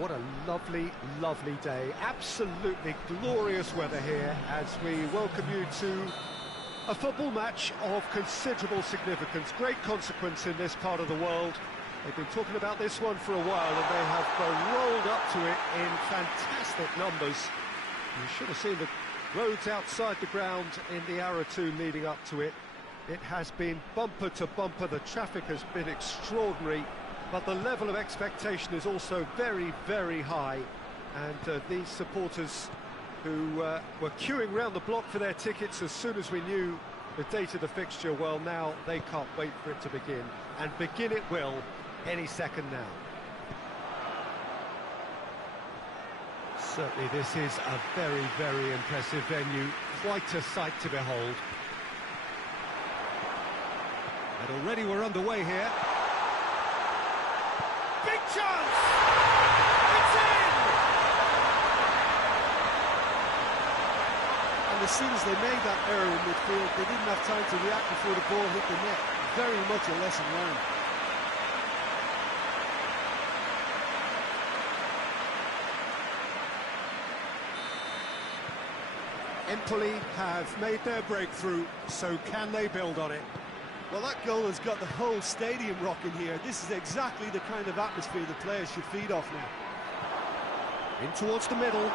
What a lovely, lovely day. Absolutely glorious weather here as we welcome you to a football match of considerable significance, great consequence in this part of the world. They've been talking about this one for a while and they have rolled up to it in fantastic numbers. You should have seen the roads outside the ground in the hour or two leading up to it. It has been bumper to bumper, the traffic has been extraordinary, but the level of expectation is also very, very high. And these supporters who were queuing round the block for their tickets as soon as we knew the date of the fixture, well, now they can't wait for it to begin. And begin it will any second now. Certainly this is a very, very impressive venue, quite a sight to behold. And already we're underway here. Big chance! It's in! And as soon as they made that error in midfield, they didn't have time to react before the ball hit the net. Very much a lesson learned. EMPOLI have made their breakthrough, so can they build on it? Well, that goal has got the whole stadium rocking here. This is exactly the kind of atmosphere the players should feed off now. In towards the middle.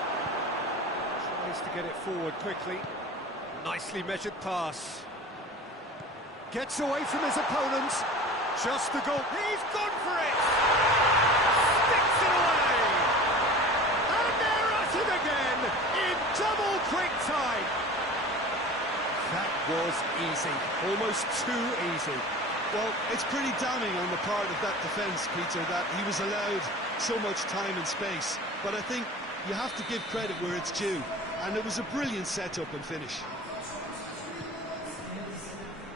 Tries to get it forward quickly. Nicely measured pass. Gets away from his opponent. Just the goal. He's gone for it! Sticks it away! And they're at it again in double quick time. That was easy, almost too easy. Well, it's pretty damning on the part of that defence, Peter, that he was allowed so much time and space. But I think you have to give credit where it's due, and it was a brilliant setup and finish.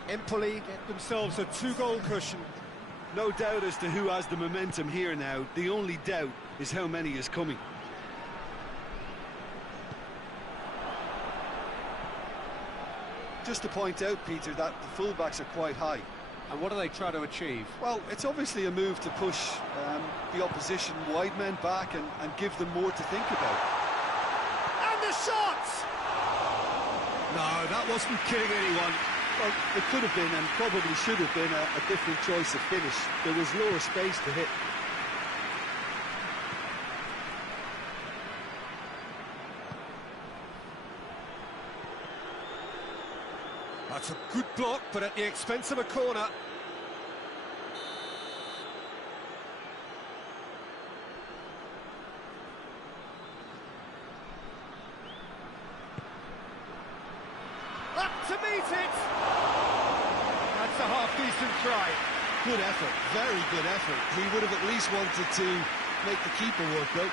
EMPOLI get themselves a two-goal cushion. No doubt as to who has the momentum here now. The only doubt is how many is coming. Just to point out, Peter, that the fullbacks are quite high. And what do they try to achieve? Well, it's obviously a move to push the opposition wide men back and give them more to think about. And the shot! No, that wasn't kidding anyone. Well, it could have been and probably should have been a different choice of finish. There was lower space to hit. That's a good block, but at the expense of a corner. Up to meet it! That's a half-decent try. Good effort, very good effort. He would have at least wanted to make the keeper work, though.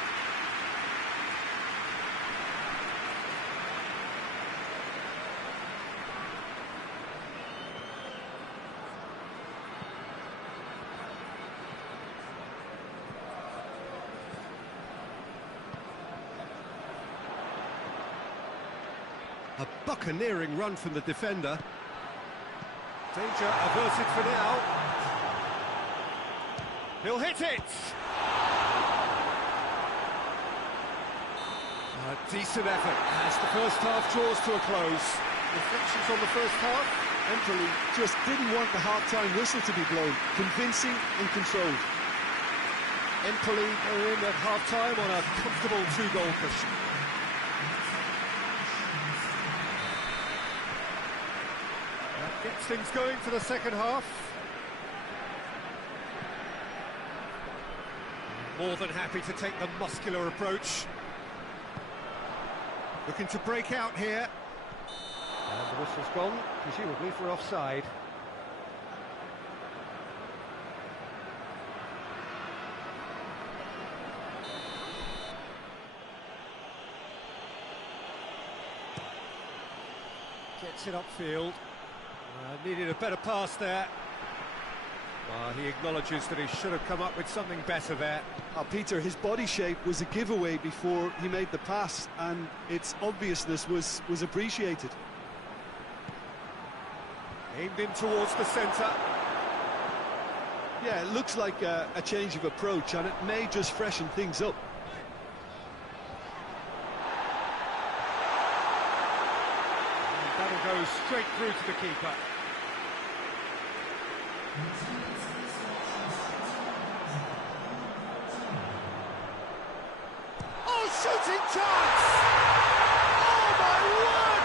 A buccaneering run from the defender. Danger averted for now. He'll hit it! A decent effort as the first half draws to a close. Reflections on the first half? EMPOLI just didn't want the half-time whistle to be blown. Convincing and controlled. EMPOLI are in at half-time on a comfortable two-goal cushion. Gets things going for the second half. More than happy to take the muscular approach. Looking to break out here. And the whistle's gone, presumably for offside. Gets it upfield. Needed a better pass there. He acknowledges that he should have come up with something better there. Peter, his body shape was a giveaway before he made the pass, and its obviousness was appreciated. Aimed in towards the centre. Yeah, it looks like a change of approach, and it may just freshen things up. straight through to the keeper. Oh, shooting chance! Oh, my word,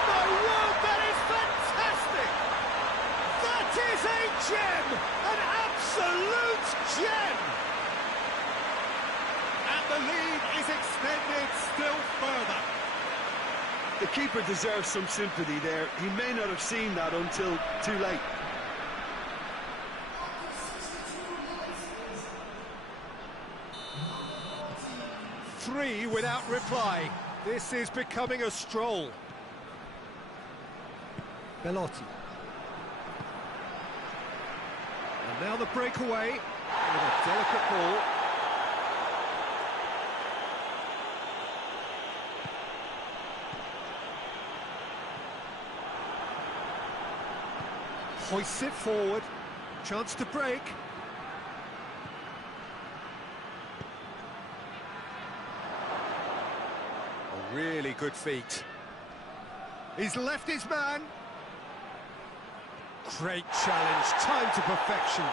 that is fantastic! That is a gem! An absolute gem! And the lead is extended still further. The keeper deserves some sympathy there. He may not have seen that until too late. Three without reply. This is becoming a stroll. Bellotti. And now the breakaway with a delicate ball. Hoists it forward. Chance to break. A really good feat. He's left his man. Great challenge, time to perfection.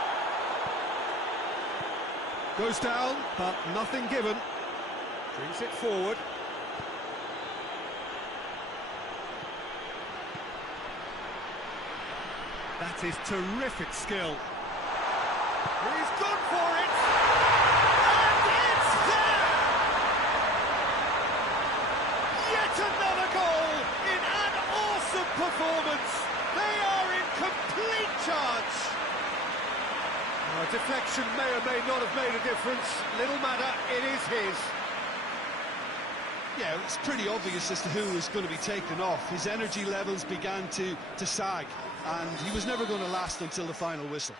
Goes down, but nothing given. Brings it forward. That is terrific skill. He's gone for it! And it's there! Yet another goal in an awesome performance. They are in complete charge. Deflection may or may not have made a difference. Little matter, it is his. Yeah, it's pretty obvious as to who was going to be taken off. His energy levels began to sag, and he was never going to last until the final whistle.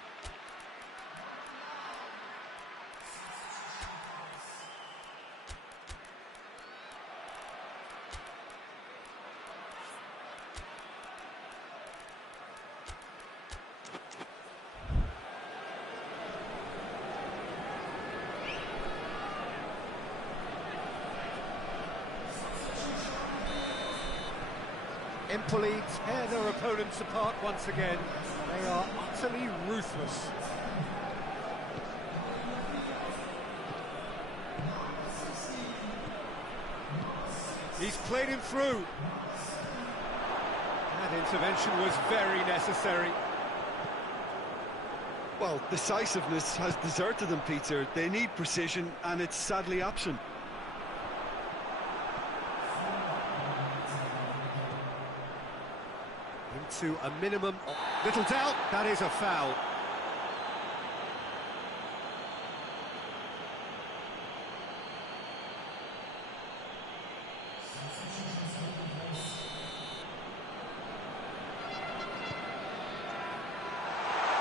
Empoli tear their opponents apart once again. They are utterly ruthless. He's played him through. That intervention was very necessary. Well, decisiveness has deserted them, Peter. They need precision, and it's sadly absent. To a minimum of little doubt, that is a foul.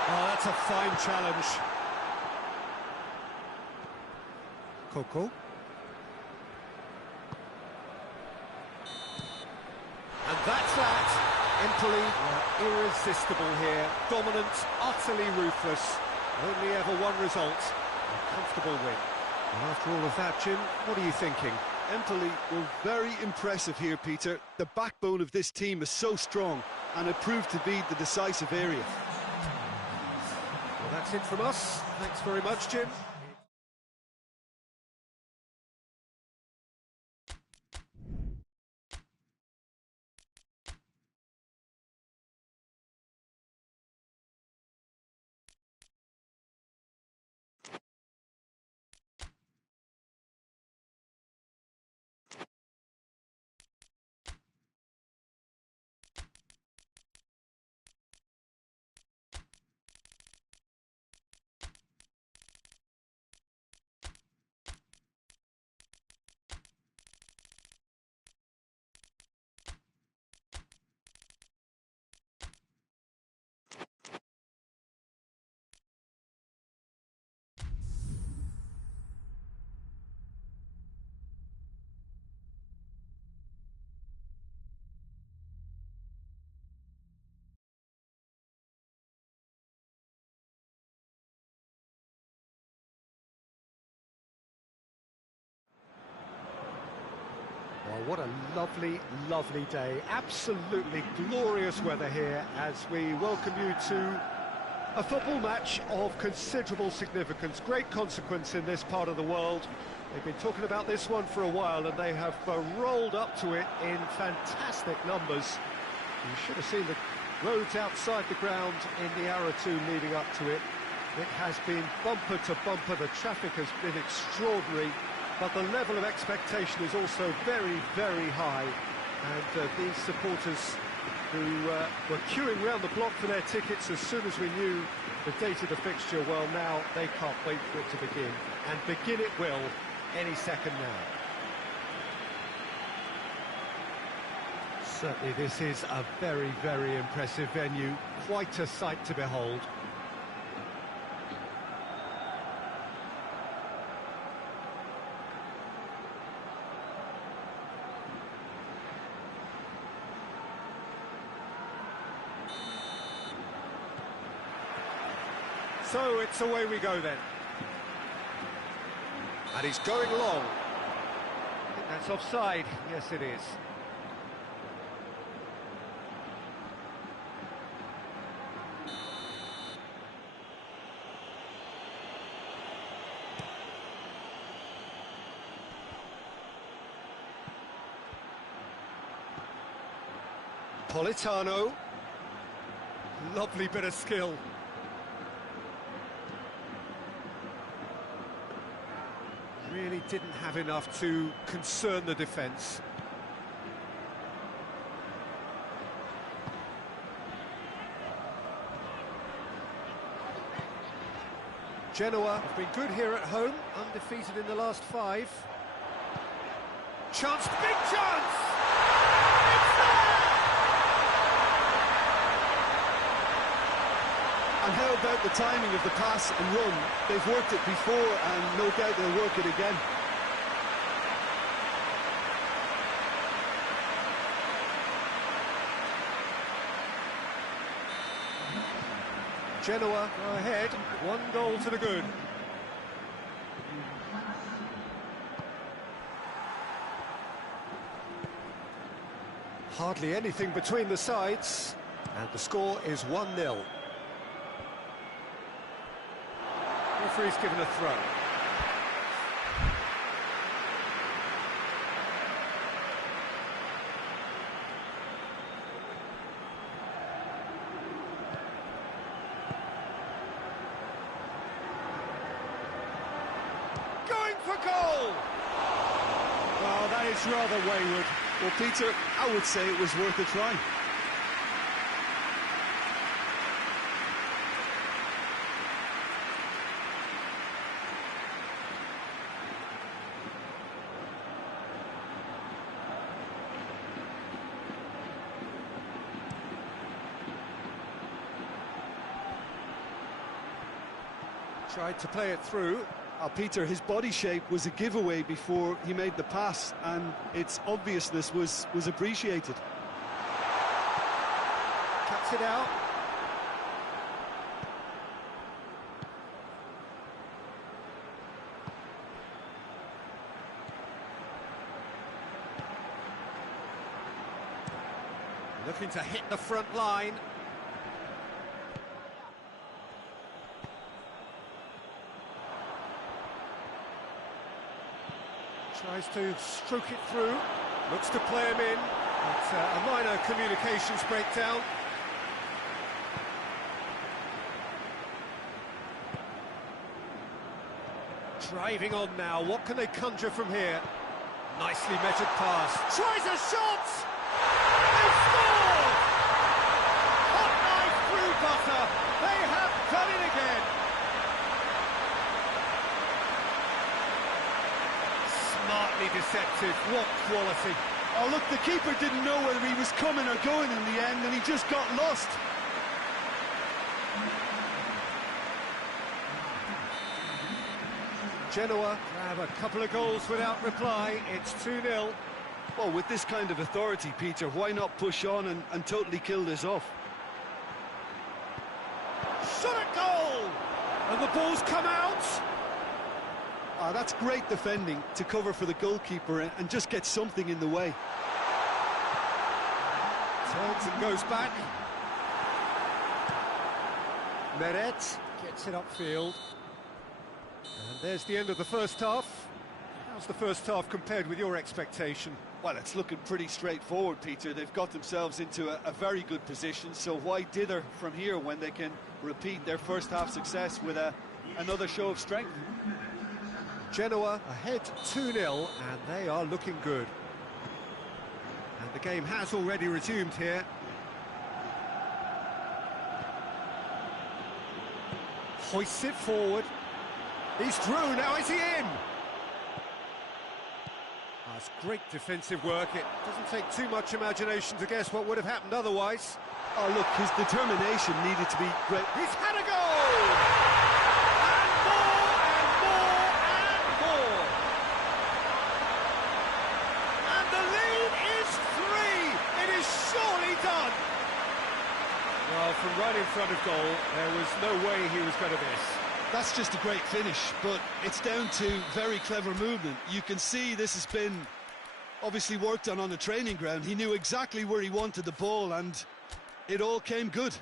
Oh, that's a fine challenge. Coco. And that's that. Empoli were irresistible here, dominant, utterly ruthless. Only ever one result, a comfortable win. And after all of that, Jim, what are you thinking? Empoli were very impressive here, Peter. The backbone of this team is so strong, and it proved to be the decisive area. Well, that's it from us. Thanks very much, Jim. What a lovely, lovely day. Absolutely glorious weather here as we welcome you to a football match of considerable significance, great consequence in this part of the world. They've been talking about this one for a while and they have rolled up to it in fantastic numbers. You should have seen the roads outside the ground in the hour or two leading up to it. It has been bumper to bumper, the traffic has been extraordinary, but the level of expectation is also very, very high. And these supporters who were queuing round the block for their tickets as soon as we knew the date of the fixture, well, now they can't wait for it to begin. And begin it will any second now. Certainly this is a very, very impressive venue, quite a sight to behold. So it's away we go then. And he's going long. I think that's offside. Yes, it is. Politano. Lovely bit of skill. Really didn't have enough to concern the defence. Genoa have been good here at home, undefeated in the last 5. Chance, big chance! It's there! And how about the timing of the pass and run? They've worked it before and no doubt they'll work it again. Genoa go ahead, 1 goal to the good. Hardly anything between the sides, and the score is 1-0. Referee's given a throw. Going for goal! Well, that is rather wayward. Well, Peter, I would say it was worth a try. Tried to play it through. Peter, his body shape was a giveaway before he made the pass, and its obviousness was appreciated. Cuts it out. Looking to hit the front line. Tries to stroke it through, looks to play him in, but a minor communications breakdown. Driving on now, what can they conjure from here? Nicely measured pass, tries a shot! They scored! Hot knife through butter, they have done it again! Smartly deceptive, what quality. Oh, look, the keeper didn't know whether he was coming or going in the end, and he just got lost. Genoa have a couple of goals without reply, it's 2-0. Well, with this kind of authority, Peter, why not push on and totally kill this off? Shot at goal! And the ball's come out! That's great defending to cover for the goalkeeper and just get something in the way. Turns and goes back. Meret gets it upfield. And there's the end of the first half. How's the first half compared with your expectation? Well, it's looking pretty straightforward, Peter. They've got themselves into a very good position, so why dither from here when they can repeat their first half success with another show of strength? Genoa ahead 2-0, and they are looking good. And the game has already resumed here. Hoists it forward. He's through, now is he in? That's great defensive work. It doesn't take too much imagination to guess what would have happened otherwise. Oh, look, his determination needed to be great. He's had a goal! And more, and more, and more! And the lead is 3! It is surely done! Well, from right in front of goal, there was no way he was going to miss. That's just a great finish, but it's down to very clever movement. You can see this has been obviously worked on the training ground. He knew exactly where he wanted the ball, and it all came good.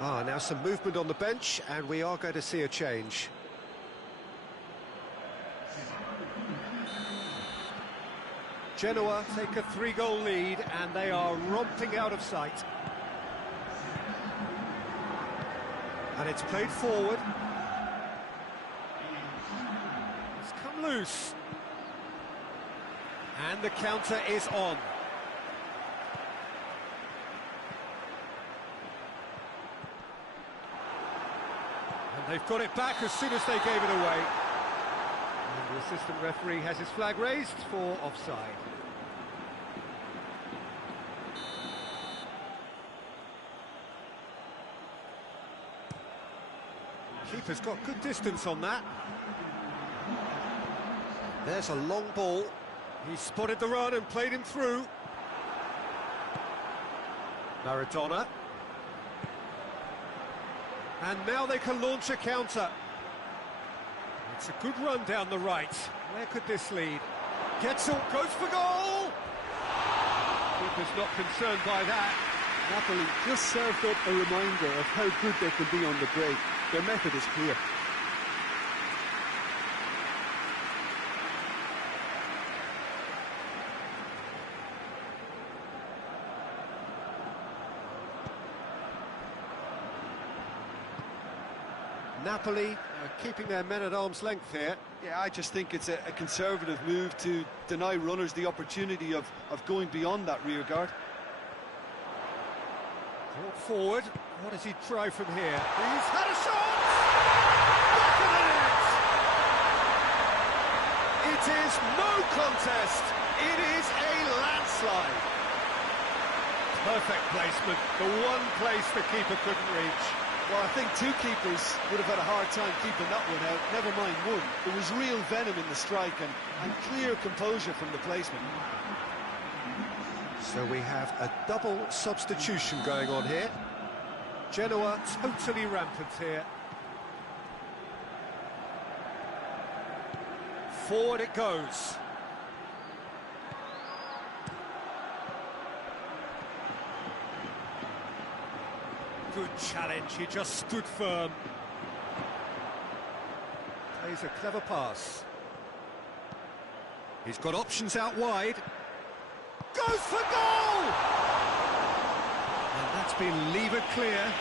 Now some movement on the bench, and we are going to see a change. Genoa take a 3-goal lead, and they are romping out of sight. And it's played forward. It's come loose. And the counter is on. And they've got it back as soon as they gave it away. And the assistant referee has his flag raised for offside. Keeper's got good distance on that. There's a long ball. He spotted the run and played him through. Maradona. And now they can launch a counter. It's a good run down the right. Where could this lead? Getzel goes for goal! Keeper's not concerned by that. Napoli just served up a reminder of how good they can be on the break. Their method is clear. Napoli are keeping their men at arm's length here. Yeah, I just think it's a conservative move to deny runners the opportunity of going beyond that rear guard. Brought forward. What does he try from here? He's had a shot! Back of the net! It is no contest. It is a landslide. Perfect placement. The one place the keeper couldn't reach. Well, I think two keepers would have had a hard time keeping that one out, never mind one. There was real venom in the strike and clear composure from the placement. So we have a double substitution going on here. Genoa totally rampant here. Forward it goes. Good challenge, he just stood firm. Plays a clever pass. He's got options out wide. Goes for goal! And that's been levered clear.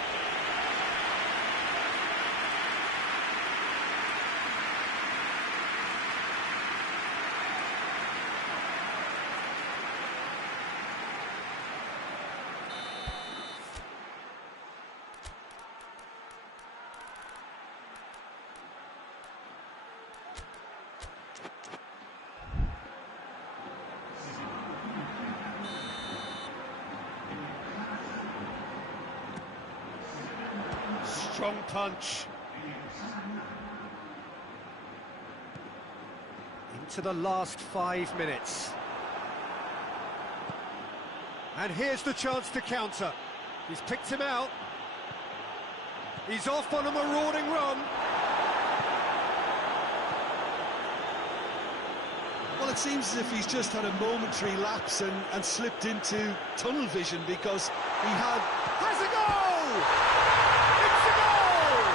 Strong punch. Into the last 5 minutes. And here's the chance to counter. He's picked him out. He's off on a marauding run. Well, it seems as if he's just had a momentary lapse and slipped into tunnel vision because he had... Has a goal! It's a goal!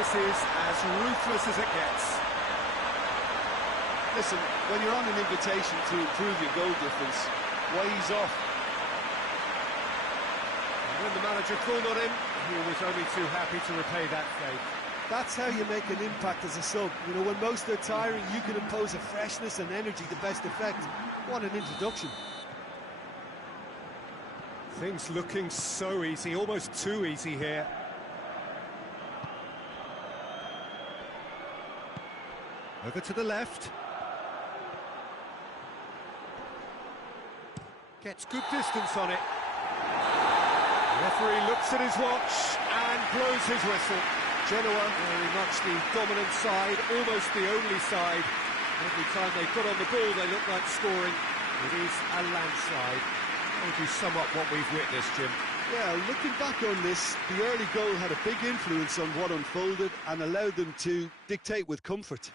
This is as ruthless as it gets. Listen, when you're on an invitation to improve your goal difference, why he's off? And when the manager called on him, he was only too happy to repay that faith. That's how you make an impact as a sub. You know, when most are tiring, you can impose a freshness and energy to best effect. What an introduction. Things looking so easy, almost too easy here. Over to the left. Gets good distance on it. The referee looks at his watch and blows his whistle. Genoa, very much the dominant side, almost the only side. Every time they got on the ball, they look like scoring. It is a landslide. How would you sum up what we've witnessed, Jim? Yeah, looking back on this, the early goal had a big influence on what unfolded and allowed them to dictate with comfort.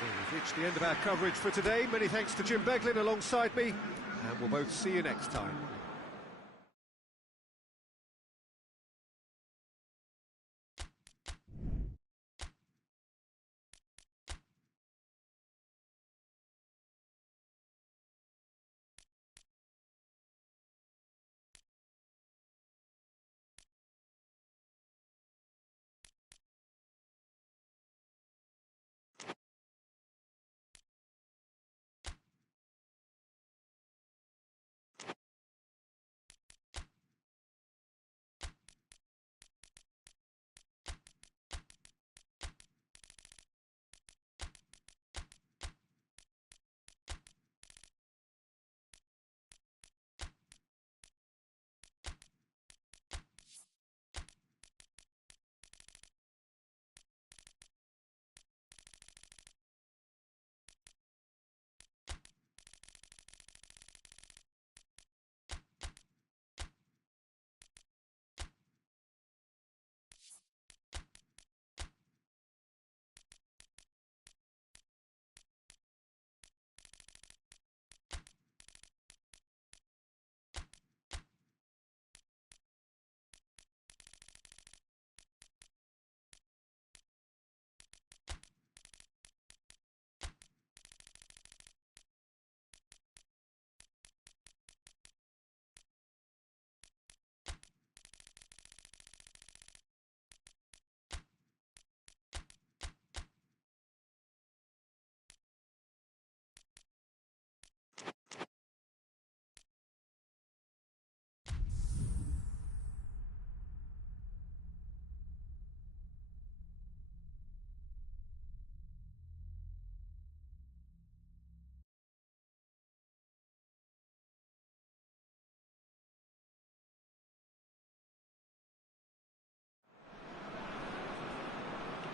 So we've reached the end of our coverage for today. Many thanks to Jim Beglin alongside me, and we'll both see you next time.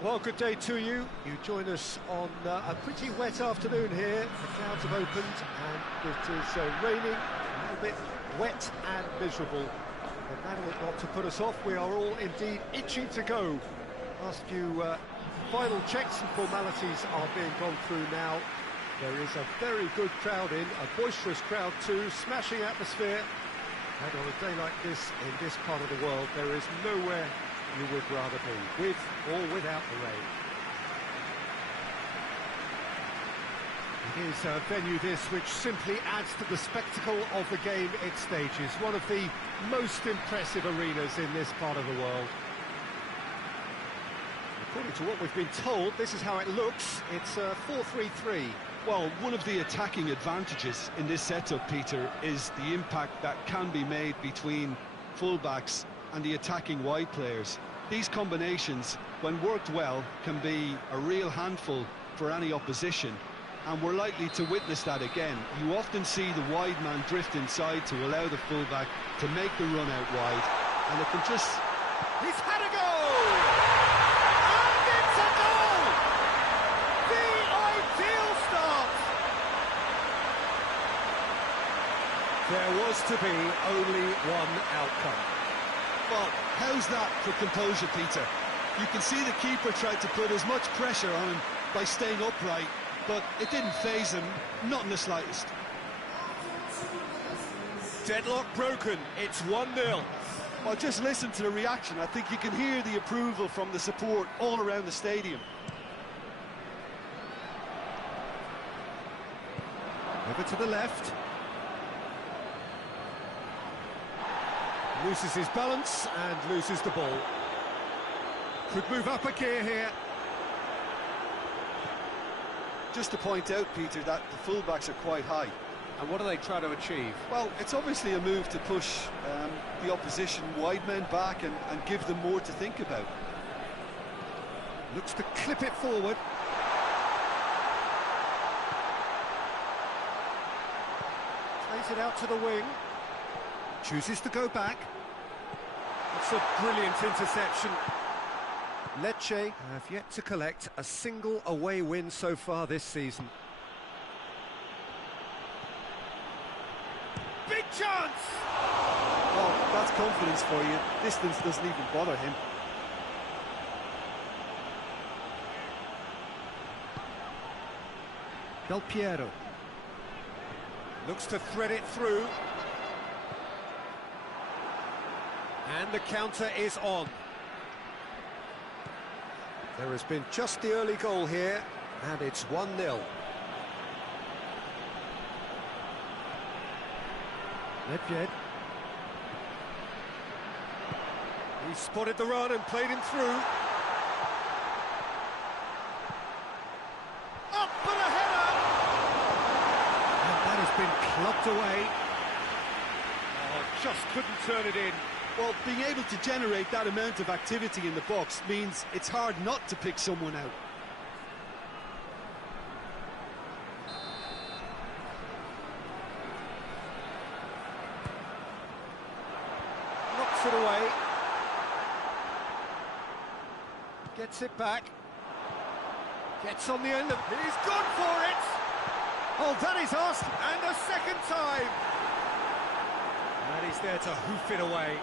Well, good day to you. You join us on a pretty wet afternoon here. The clouds have opened and it is raining, a little bit wet and miserable. But that ought not to put us off. We are all indeed itching to go. Last few final checks and formalities are being gone through now. There is a very good crowd in, a boisterous crowd too, smashing atmosphere. And on a day like this, in this part of the world, there is nowhere you would rather be, with or without the rain. It is a venue this which simply adds to the spectacle of the game it stages. One of the most impressive arenas in this part of the world. According to what we've been told, this is how it looks. It's 4-3-3. Well, one of the attacking advantages in this setup, Peter, is the impact that can be made between fullbacks and the attacking wide players. These combinations, when worked well, can be a real handful for any opposition, and we're likely to witness that again. You often see the wide man drift inside to allow the fullback to make the run out wide, and it can just... He's had a goal! And it's a goal! The ideal start! There was to be only one outcome. Well, how's that for composure, Peter? You can see the keeper tried to put as much pressure on him by staying upright, but it didn't faze him, not in the slightest. Deadlock broken, it's 1-0. Well, just listen to the reaction. I think you can hear the approval from the support all around the stadium. Over to the left. Loses his balance and loses the ball. Could move up a gear here. Just to point out, Peter, that the fullbacks are quite high. And what do they try to achieve? Well, it's obviously a move to push the opposition wide men back and give them more to think about. Looks to clip it forward. Plays it out to the wing. Chooses to go back. It's a brilliant interception. Lecce have yet to collect a single away win so far this season. Big chance! Oh, that's confidence for you. Distance doesn't even bother him. Del Piero. Looks to thread it through. And the counter is on. There has been just the early goal here, and it's 1-0. Nedved. He spotted the run and played him through. Up for the header! And that has been clubbed away. Oh, just couldn't turn it in. Well, being able to generate that amount of activity in the box means it's hard not to pick someone out. Knocks it away. Gets it back. Gets on the end of it. He's gone for it! Oh, that is asked, and a second time! And he's there to hoof it away.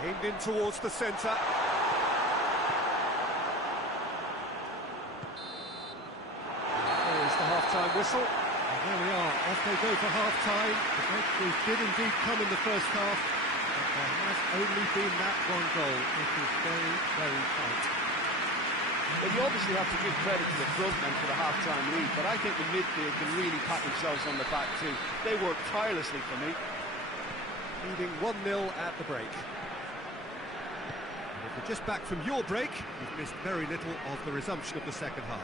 Aimed in towards the centre. There is the half-time whistle. And there we are, off they go for half-time. The breakthrough did indeed come in the first half, but there has only been that one goal. It is very, very tight. Well, you obviously have to give credit to the front men for the half-time lead, but I think the midfield can really pat themselves on the back too. They worked tirelessly for me. Leading 1-0 at the break. And if you're just back from your break, you've missed very little of the resumption of the second half.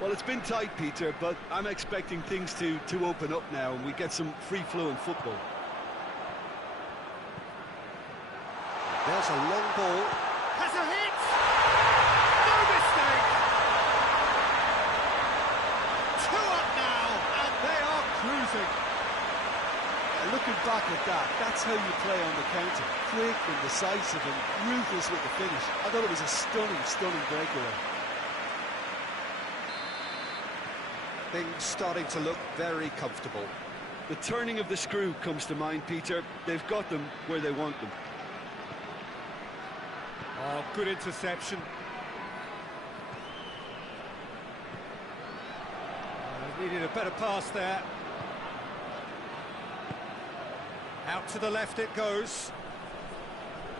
Well, it's been tight, Peter, but I'm expecting things to open up now and we get some free-flowing football. There's a long ball. Has a hit! No mistake! 2 up now, and they are cruising. Looking back at that, that's how you play on the counter. Quick and decisive and ruthless with the finish. I thought it was a stunning, stunning breakaway. Things starting to look very comfortable. The turning of the screw comes to mind, Peter. They've got them where they want them. Oh, good interception. Needed a better pass there. Out to the left it goes.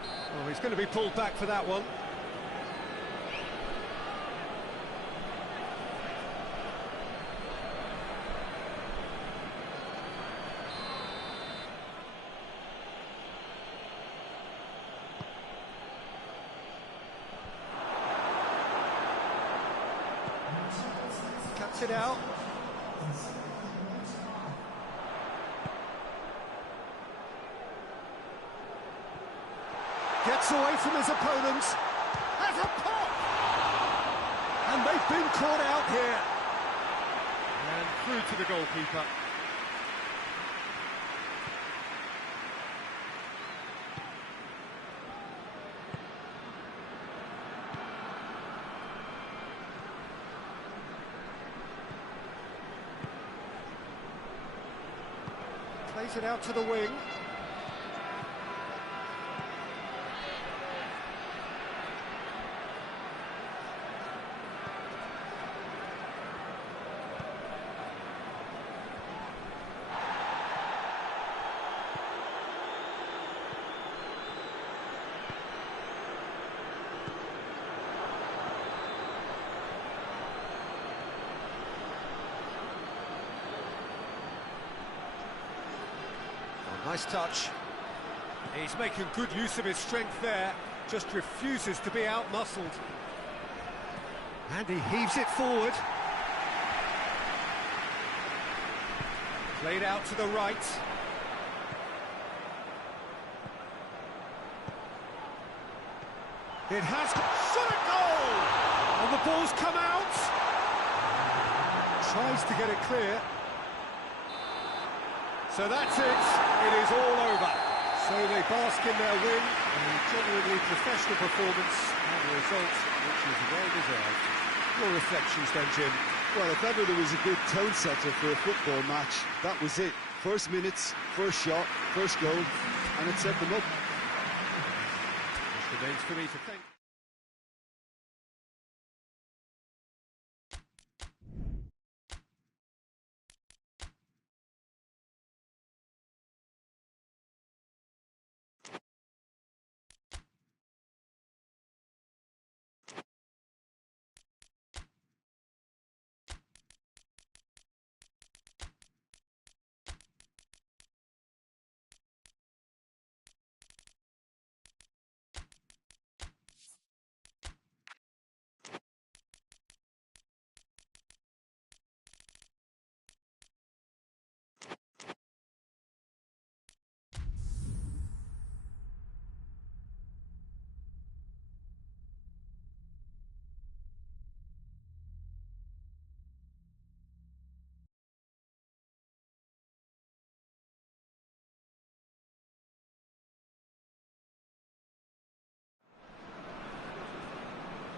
Oh, he's going to be pulled back for that one. Cuts it out. Gets away from his opponents. Has a pop! And they've been caught out here. And through to the goalkeeper. Plays it out to the wing. Nice touch. He's making good use of his strength there, just refuses to be out-muscled. And he heaves it forward. Played out to the right. It has shot a goal! And the ball's come out. Tries to get it clear. So that's it, it is all over. So they bask in their win, a genuinely professional performance, and a result which is well-deserved. Your reflections then, Jim? Well, if ever there was a good tone setter for a football match, that was it. First minutes, first shot, first goal, and it set them up. It remains for me to thank.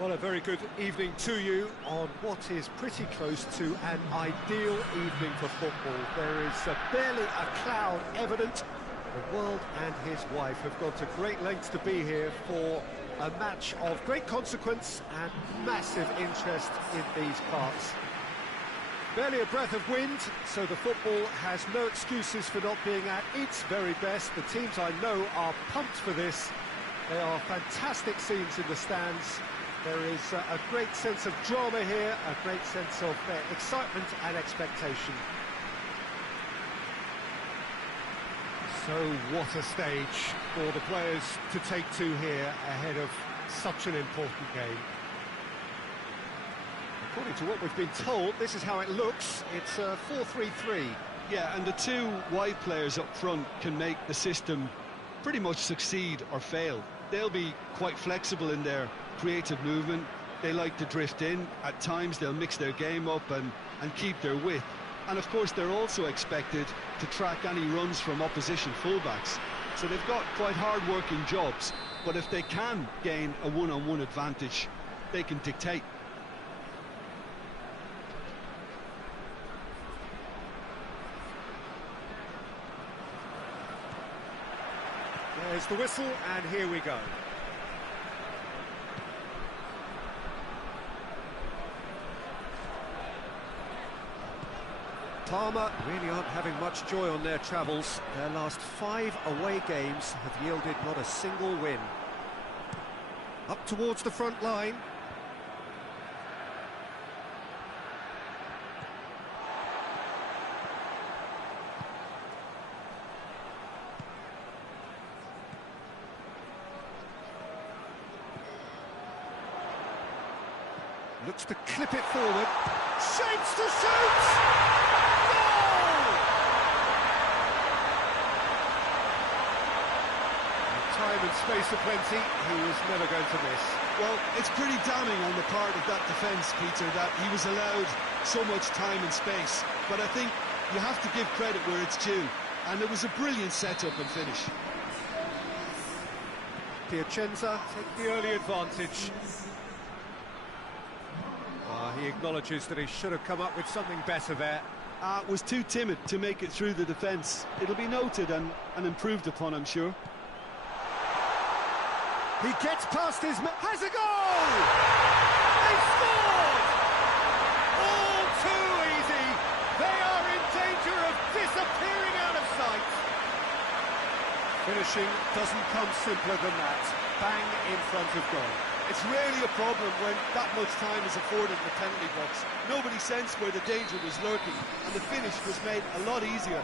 Well, a very good evening to you on what is pretty close to an ideal evening for football. There is barely a cloud evident. The world and his wife have gone to great lengths to be here for a match of great consequence and massive interest in these parts. Barely a breath of wind, so the football has no excuses for not being at its very best. The teams I know are pumped for this. There are fantastic scenes in the stands. There is a great sense of drama here, a great sense of excitement and expectation. So what a stage for the players to take to here ahead of such an important game. According to what we've been told, this is how it looks. It's a 4-3-3. Yeah, and the two wide players up front can make the system pretty much succeed or fail. They'll be quite flexible in their creative movement. They like to drift in. At times they'll mix their game up and keep their width. And of course they're also expected to track any runs from opposition fullbacks. So they've got quite hard-working jobs, but if they can gain a one-on-one advantage, they can dictate. There's the whistle, and here we go. Parma really aren't having much joy on their travels. Their last 5 away games have yielded not a single win. Up towards the front line. Looks to clip it forward. Shapes to shoot! Time and space aplenty, he was never going to miss. Well, it's pretty damning on the part of that defence, Peter, that he was allowed so much time and space. But I think you have to give credit where it's due, and it was a brilliant setup and finish. Piacenza take the early advantage. He acknowledges that he should have come up with something better there. Was too timid to make it through the defence. It'll be noted and improved upon, I'm sure. He gets past his man. Has a goal! They scored! All too easy. They are in danger of disappearing out of sight. Finishing doesn't come simpler than that. Bang in front of goal. It's rarely a problem when that much time is afforded in the penalty box. Nobody sensed where the danger was lurking, and the finish was made a lot easier.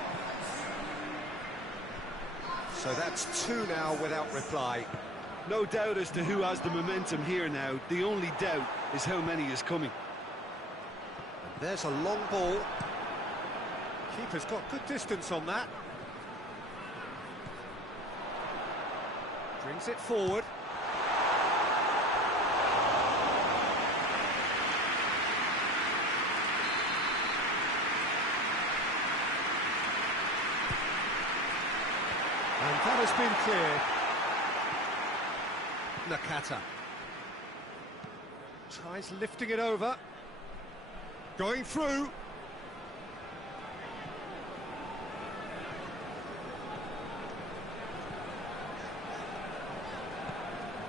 So that's two now without reply. No doubt as to who has the momentum here now. The only doubt is how many is coming. And there's a long ball. Keeper's got good distance on that. Brings it forward. And that has been cleared. Nakata tries lifting it over, going through.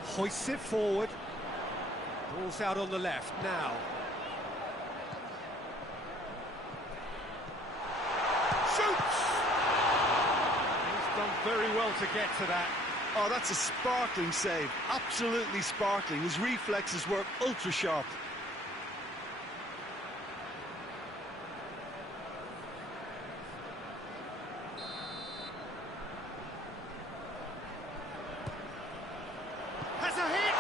Hoists it forward. Ball's out on the left now. Shoots! He's done very well to get to that. Oh, that's a sparkling save. Absolutely sparkling. His reflexes were ultra sharp. Has a hit!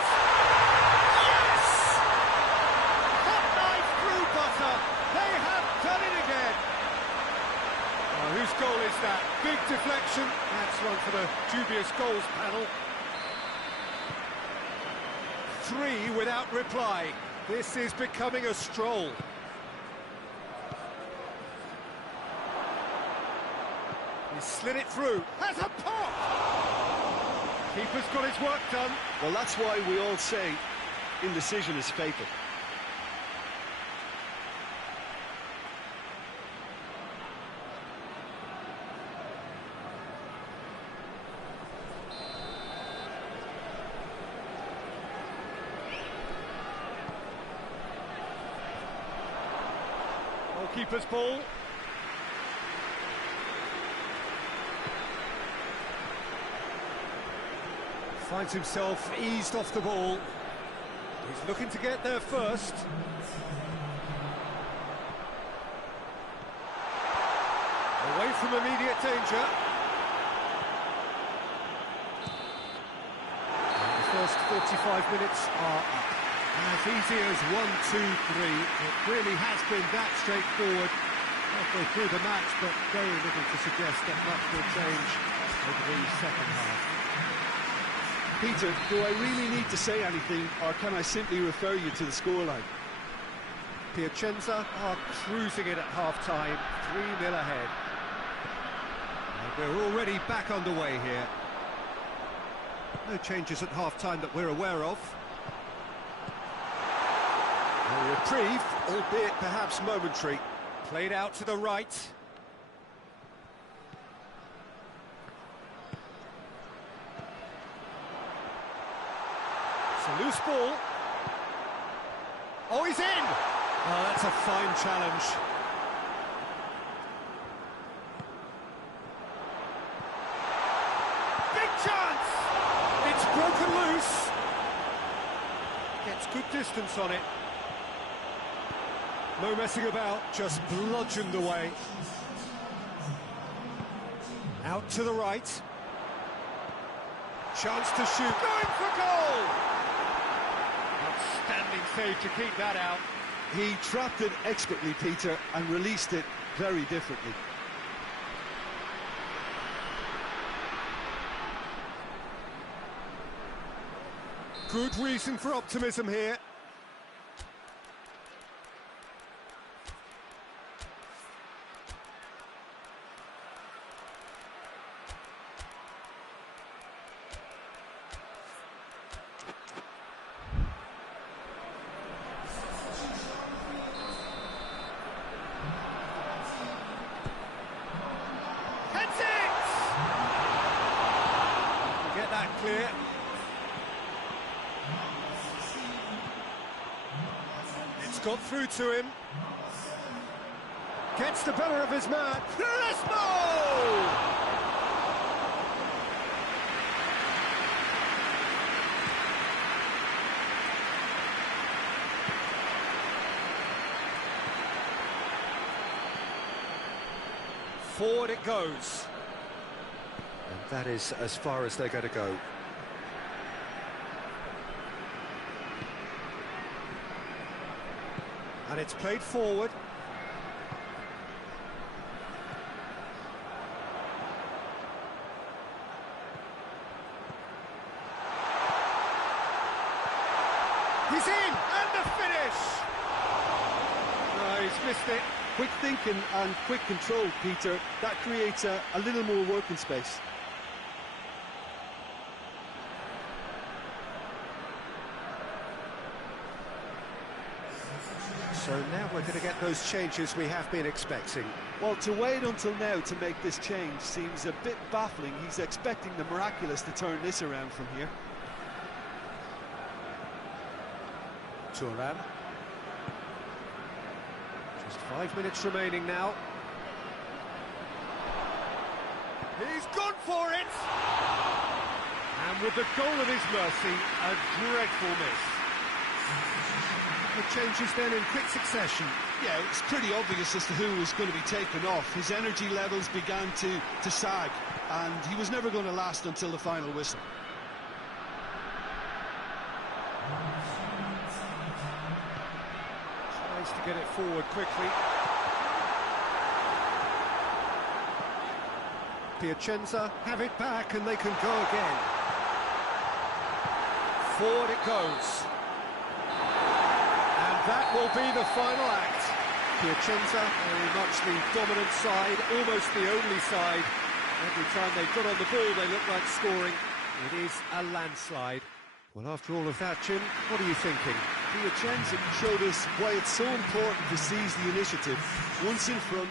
Yes! Hot knife through butter. They have done it again. Oh, whose goal is that? Big deflection. That's one for the dubious goals panel. 3 without reply. This is becoming a stroll. He slid it through. Has a pop! Keeper's got his work done. Well, that's why we all say indecision is fatal. Keeper's ball. Finds himself eased off the ball. He's looking to get there first. Away from immediate danger. And the first 45 minutes are up. As easy as 1, 2, 3. It really has been that straightforward halfway through the match, but very little to suggest that much will change over the second half. Peter, do I really need to say anything, or can I simply refer you to the scoreline? Piacenza are cruising it at half-time, 3-0 ahead. And we're already back underway here. No changes at half-time that we're aware of. A reprieve, albeit perhaps momentary. Played out to the right. It's a loose ball. Oh, he's in! Oh, that's a fine challenge. Big chance! It's broken loose. Gets good distance on it. No messing about, just bludgeoned away. Out to the right. Chance to shoot. Going for goal! Outstanding save to keep that out. He trapped it expertly, Peter, and released it very differently. Good reason for optimism here. It's got through to him. Gets the better of his man. Crespo! Forward it goes. And that is as far as they're going to go. And it's played forward. He's in, and the finish! No, he's missed it. Quick thinking and quick control, Peter. That creates a little more working space. So now we're going to get those changes we have been expecting. Well, to wait until now to make this change seems a bit baffling. He's expecting the miraculous to turn this around from here. Thuram. Just 5 minutes remaining now. He's gone for it! And with the goal of his mercy, a dreadful miss. The changes then in quick succession. Yeah, it's pretty obvious as to who was going to be taken off. His energy levels began to sag, and he was never going to last until the final whistle. Tries to get it forward quickly. Piacenza have it back and they can go again. Forward it goes. And that will be the final act. Piacenza very much the dominant side, almost the only side. Every time they got on the ball they look like scoring. It is a landslide. Well, after all of that, Jim, what are you thinking? Piacenza showed us why it's so important to seize the initiative. Once in front,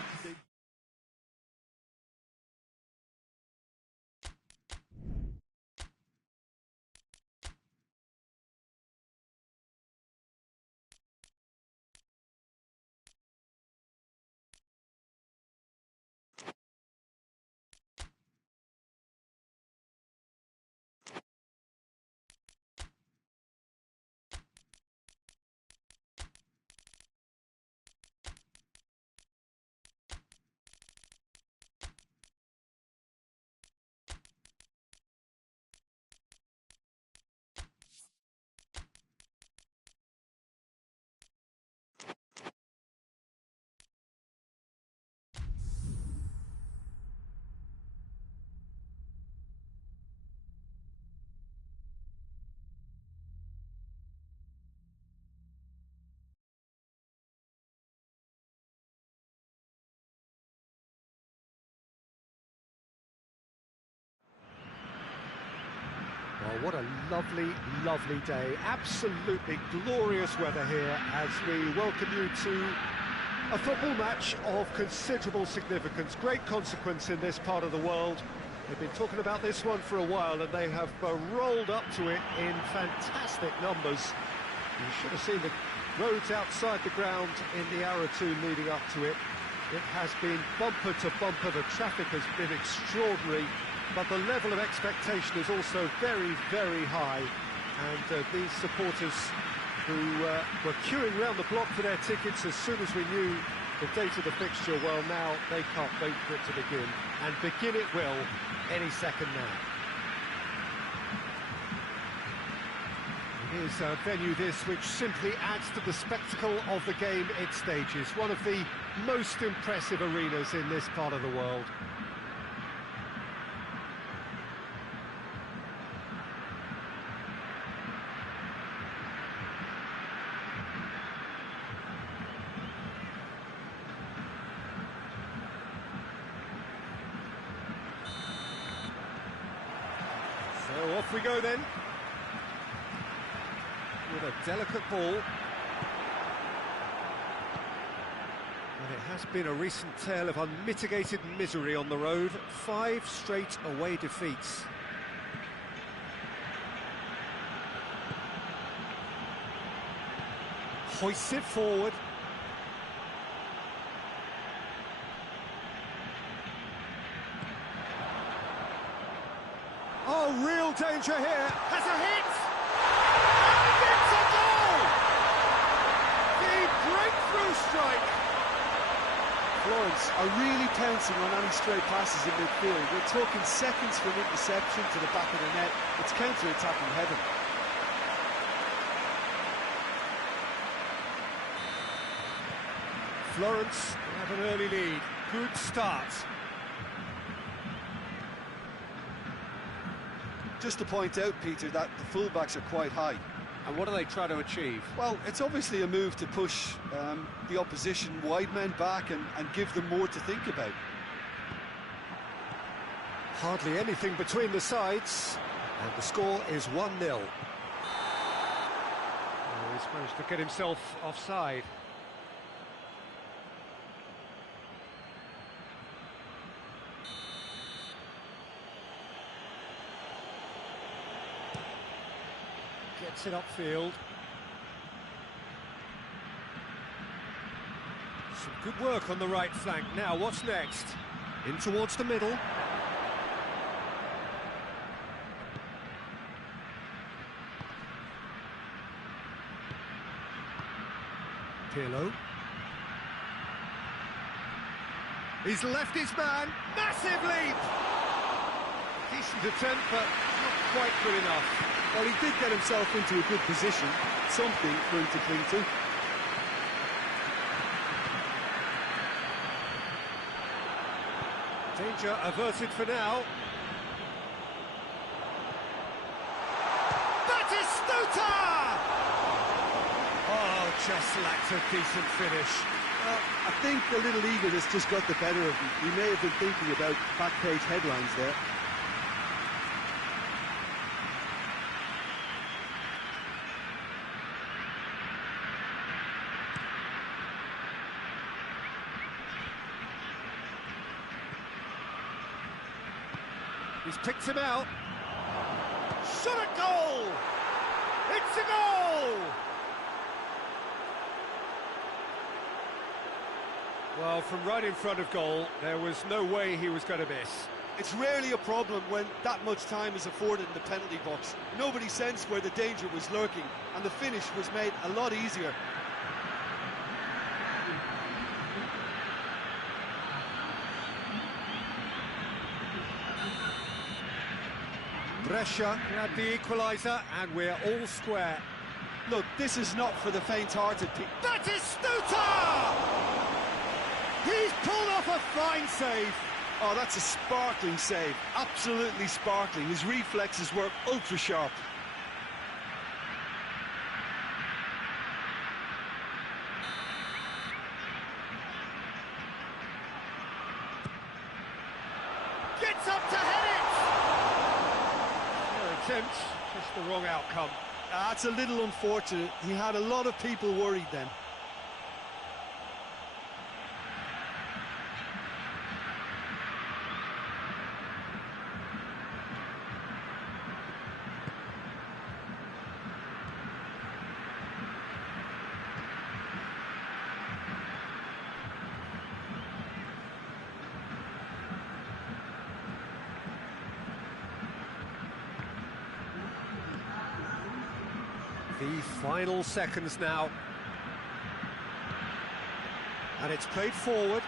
well, what a lovely, lovely day. Absolutely glorious weather here as we welcome you to a football match of considerable significance. Great consequence in this part of the world. They've been talking about this one for a while and they have rolled up to it in fantastic numbers. You should have seen the roads outside the ground in the hour or two leading up to it. It has been bumper to bumper. The traffic has been extraordinary. But the level of expectation is also very, very high. And these supporters who were queuing around the block for their tickets as soon as we knew the date of the fixture, well, now they can't wait for it to begin. And begin it will any second now. It is a venue this which simply adds to the spectacle of the game it stages. One of the most impressive arenas in this part of the world. So off we go then, with a delicate ball. And it has been a recent tale of unmitigated misery on the road. 5 straight away defeats. Hoists it forward. Oh, real danger here. Has a hit! And it's a goal! The breakthrough strike. Florence are really pouncing on any stray passes in midfield. We're talking seconds from interception to the back of the net. It's counter-attacking heaven. Florence have an early lead. Good start. Just to point out, Peter, that the fullbacks are quite high. And what do they try to achieve? Well, it's obviously a move to push the opposition wide men back and give them more to think about. Hardly anything between the sides, and the score is 1-0. Oh, he's managed to get himself offside. Gets it upfield. Some good work on the right flank. Now, what's next? In towards the middle. Pirlo. He's left his man. Massive leap! Decent attempt, but not quite good enough. Well, he did get himself into a good position, something for him to cling to. Danger averted for now. Batistuta! Oh, just lacked a decent finish. I think the little eagerness just got the better of him. He may have been thinking about back-page headlines there. He's picked him out. Shot a goal! It's a goal! Well, from right in front of goal, there was no way he was going to miss. It's rarely a problem when that much time is afforded in the penalty box. Nobody sensed where the danger was lurking, and the finish was made a lot easier. Brescia had the equaliser, and we're all square. Look, this is not for the faint-hearted people. Batistuta! He's pulled off a fine save. Oh, that's a sparkling save. Absolutely sparkling. His reflexes were ultra-sharp. Gets up to head it! Attempt, just the wrong outcome. That's a little unfortunate. He had a lot of people worried then. The final seconds now. And it's played forward.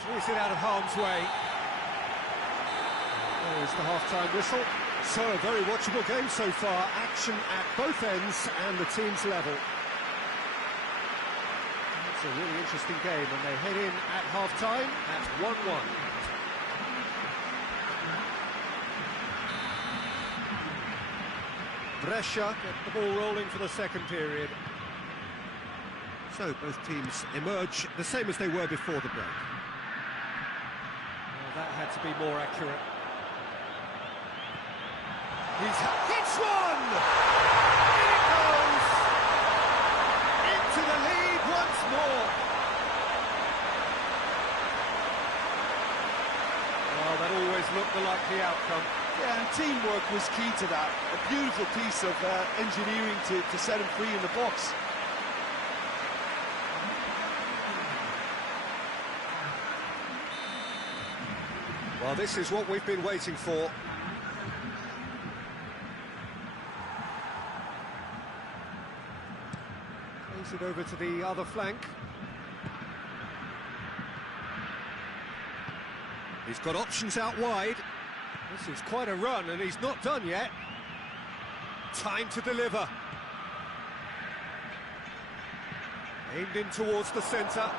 Squeeze it out of harm's way. There's the half-time whistle. So, a very watchable game so far. Action at both ends and the team's level. It's a really interesting game, and they head in at half-time at 1-1. Brescia get the ball rolling for the second period. So both teams emerge the same as they were before the break. Well, that had to be more accurate. Hits one! In it goes! Into the lead once more. Well, that always looked the likely outcome. Yeah, and teamwork was key to that. A beautiful piece of engineering to set him free in the box. Well, this is what we've been waiting for. Plays it over to the other flank. He's got options out wide. This is quite a run, and he's not done yet. Time to deliver. Aimed in towards the centre.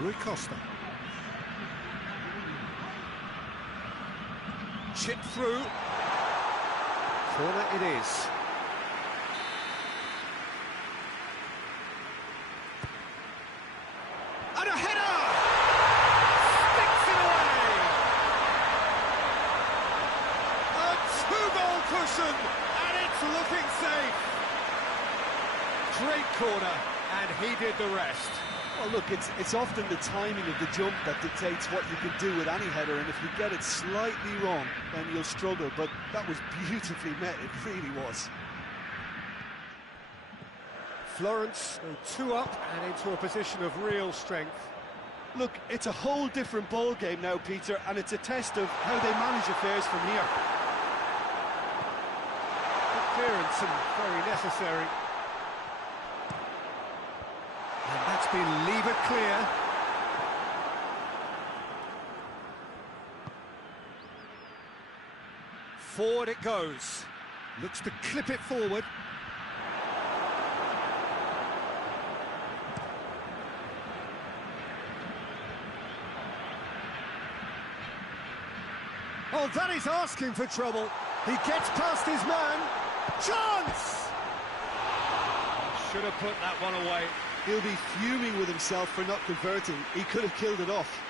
Rui Costa. Chip through. Corner it is. And a header! Sticks it away! A two-goal cushion, and it's looking safe. Great corner, and he did the rest. Well, look, it's often the timing of the jump that dictates what you can do with any header, and if you get it slightly wrong, then you'll struggle, but that was beautifully met, it really was. Florence go 2 up and into a position of real strength. Look, it's a whole different ball game now, Peter, and it's a test of how they manage affairs from here. Good clearance and very necessary. And that's been levered clear. Forward it goes. Looks to clip it forward. Oh, that is asking for trouble. He gets past his man. Chance! Should have put that one away. He'll be fuming with himself for not converting. He could have killed it off.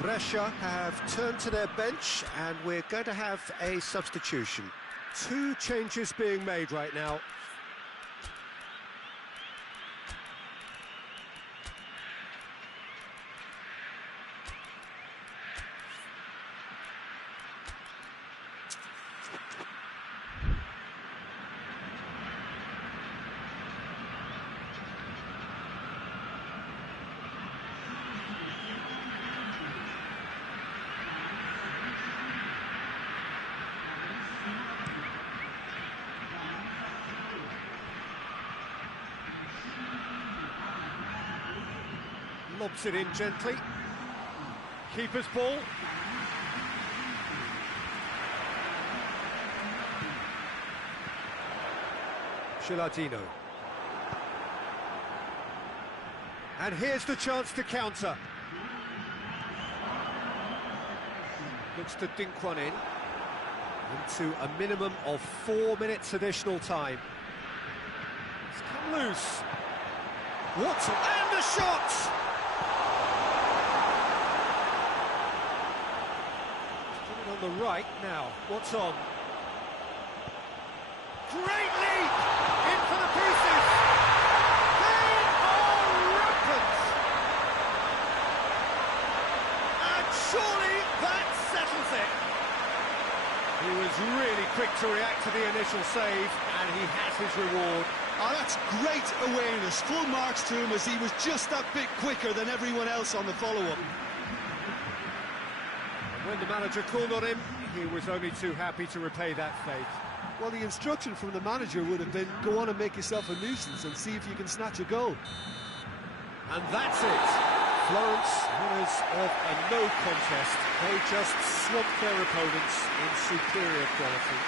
Brescia have turned to their bench, and we're going to have a substitution. 2 changes being made right now. Lobs it in gently. Keeper's ball. Gilardino. And here's the chance to counter. Looks to dink one in. Into a minimum of 4 minutes additional time. It's come loose. Watson, and the shot! On the right now, what's on? Great leap! In for the pieces! They are rampant! And surely that settles it! He was really quick to react to the initial save, and he has his reward. Oh, that's great awareness. Full marks to him as he was just that bit quicker than everyone else on the follow-up. When the manager called on him, he was only too happy to repay that faith. Well, the instruction from the manager would have been, go on and make yourself a nuisance and see if you can snatch a goal. And that's it. Florence, winners of a no contest. They just swamped their opponents in superior quality.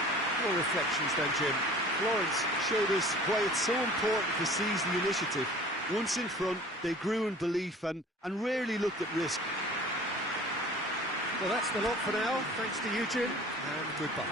Your reflections then, Jim? Florence showed us why it's so important to seize the initiative. Once in front, they grew in belief and rarely looked at risk. Well, that's the lot for now. Thanks to you, Jim, and goodbye.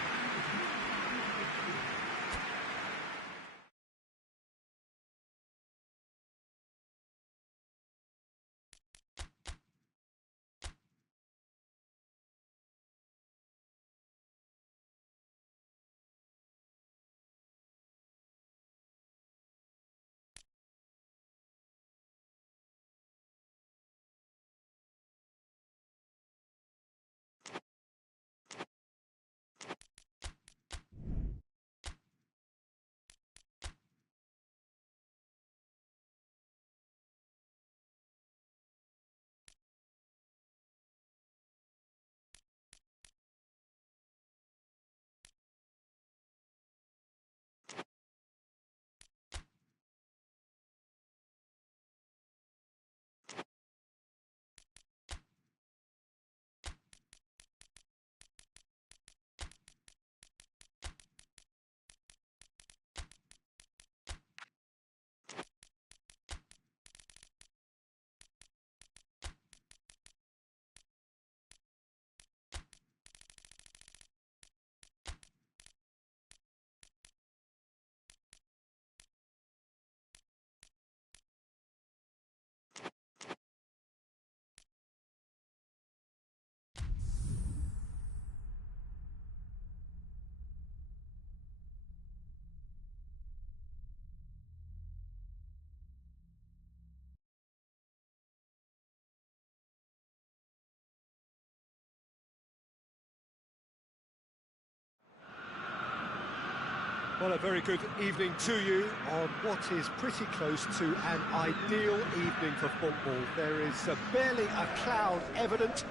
Well, a very good evening to you on what is pretty close to an ideal evening for football. There is barely a cloud evident.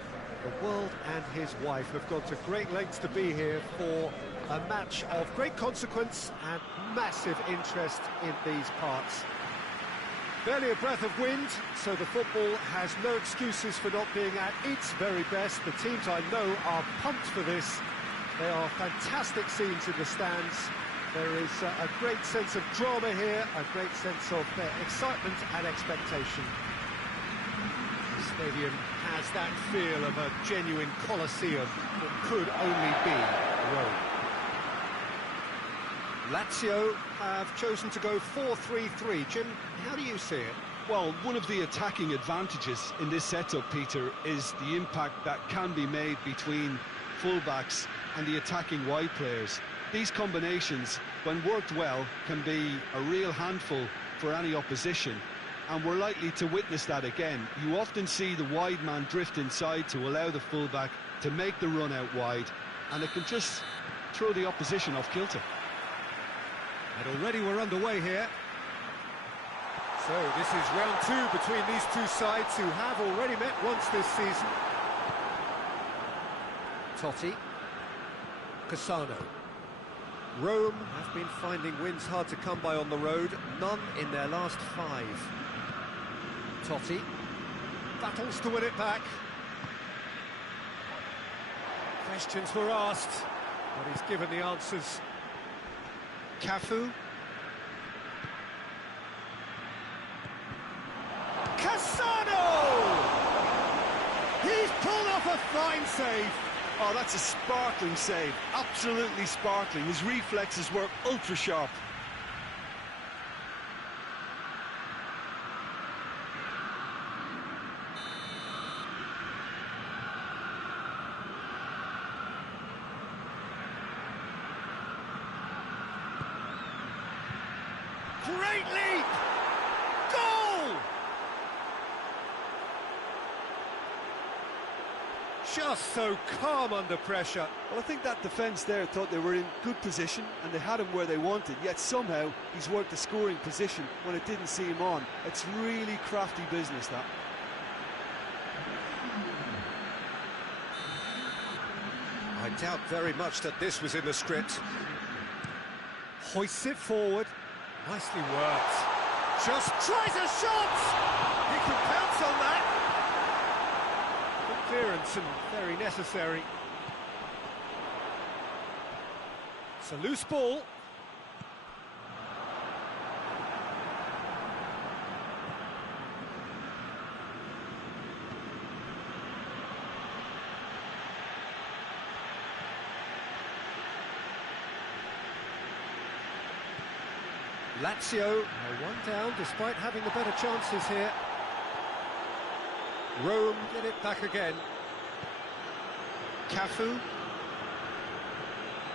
The world and his wife have gone to great lengths to be here for a match of great consequence and massive interest in these parts. Barely a breath of wind, so the football has no excuses for not being at its very best. The teams I know are pumped for this. There are fantastic scenes in the stands. There is a great sense of drama here, a great sense of excitement and expectation. The stadium has that feel of a genuine Colosseum that could only be Rome. Lazio have chosen to go 4-3-3. Jim, how do you see it? Well, one of the attacking advantages in this setup, Peter, is the impact that can be made between fullbacks and the attacking wide players. These combinations, when worked well, can be a real handful for any opposition, and we're likely to witness that again. You often see the wide man drift inside to allow the fullback to make the run out wide, and it can just throw the opposition off kilter. And already we're underway here. So this is round two between these two sides who have already met once this season. Totti. Cassano. Rome have been finding wins hard to come by on the road, none in their last 5. Totti battles to win it back. Questions were asked, but he's given the answers. Cafu. Cassano! He's pulled off a fine save. Oh, that's a sparkling save. Absolutely sparkling. His reflexes were ultra sharp. Great leap! Goal! Just so calm under pressure. Well, I think that defence there thought they were in good position and they had him where they wanted, yet somehow he's worked the scoring position when it didn't see him on. It's really crafty business, that. I doubt very much that this was in the script. Hoists it forward. Nicely worked. Just tries a shot! He can pounce on that. Good clearance and very necessary. It's a loose ball. Lazio are one down despite having the better chances here. Rome get it back again. Cafu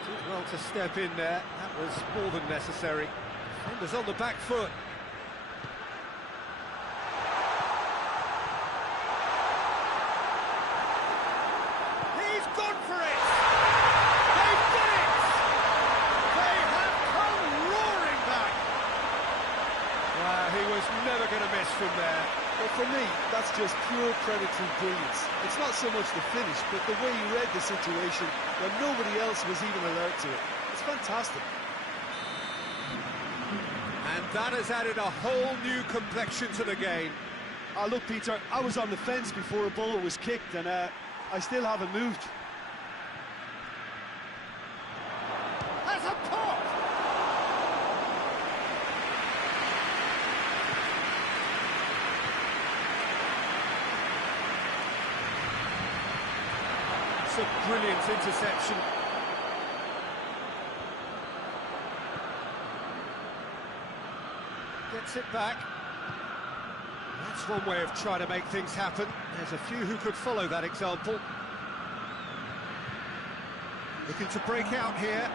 did well to step in there. That was more than necessary. Defenders on the back foot. He's gone for it! They've done it! They have come roaring back! He was never going to miss from there. But for me, that's just pure predatory brilliance. It's not so much the finish, but the way he read the situation when nobody else was even alert to it. It's fantastic. And that has added a whole new complexion to the game. Look, Peter, I was on the fence before a ball was kicked, and I still haven't moved. Has a pop! It's a brilliant interception. Gets it back. That's one way of trying to make things happen. There's a few who could follow that example. Looking to break out here.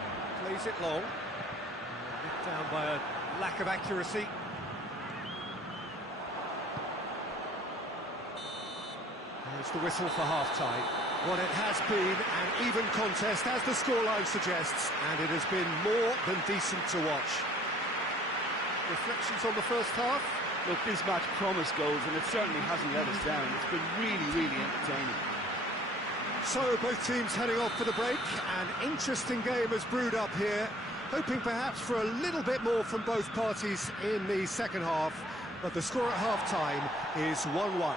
Plays it long. Knocked down by a lack of accuracy. It's the whistle for half-time. Well, it has been an even contest, as the scoreline suggests, and it has been more than decent to watch. Reflections on the first half? Look, this match promised goals, and it certainly hasn't let us down. It's been really, really entertaining. So, both teams heading off for the break. An interesting game has brewed up here, hoping perhaps for a little bit more from both parties in the second half, but the score at half-time is 1-1.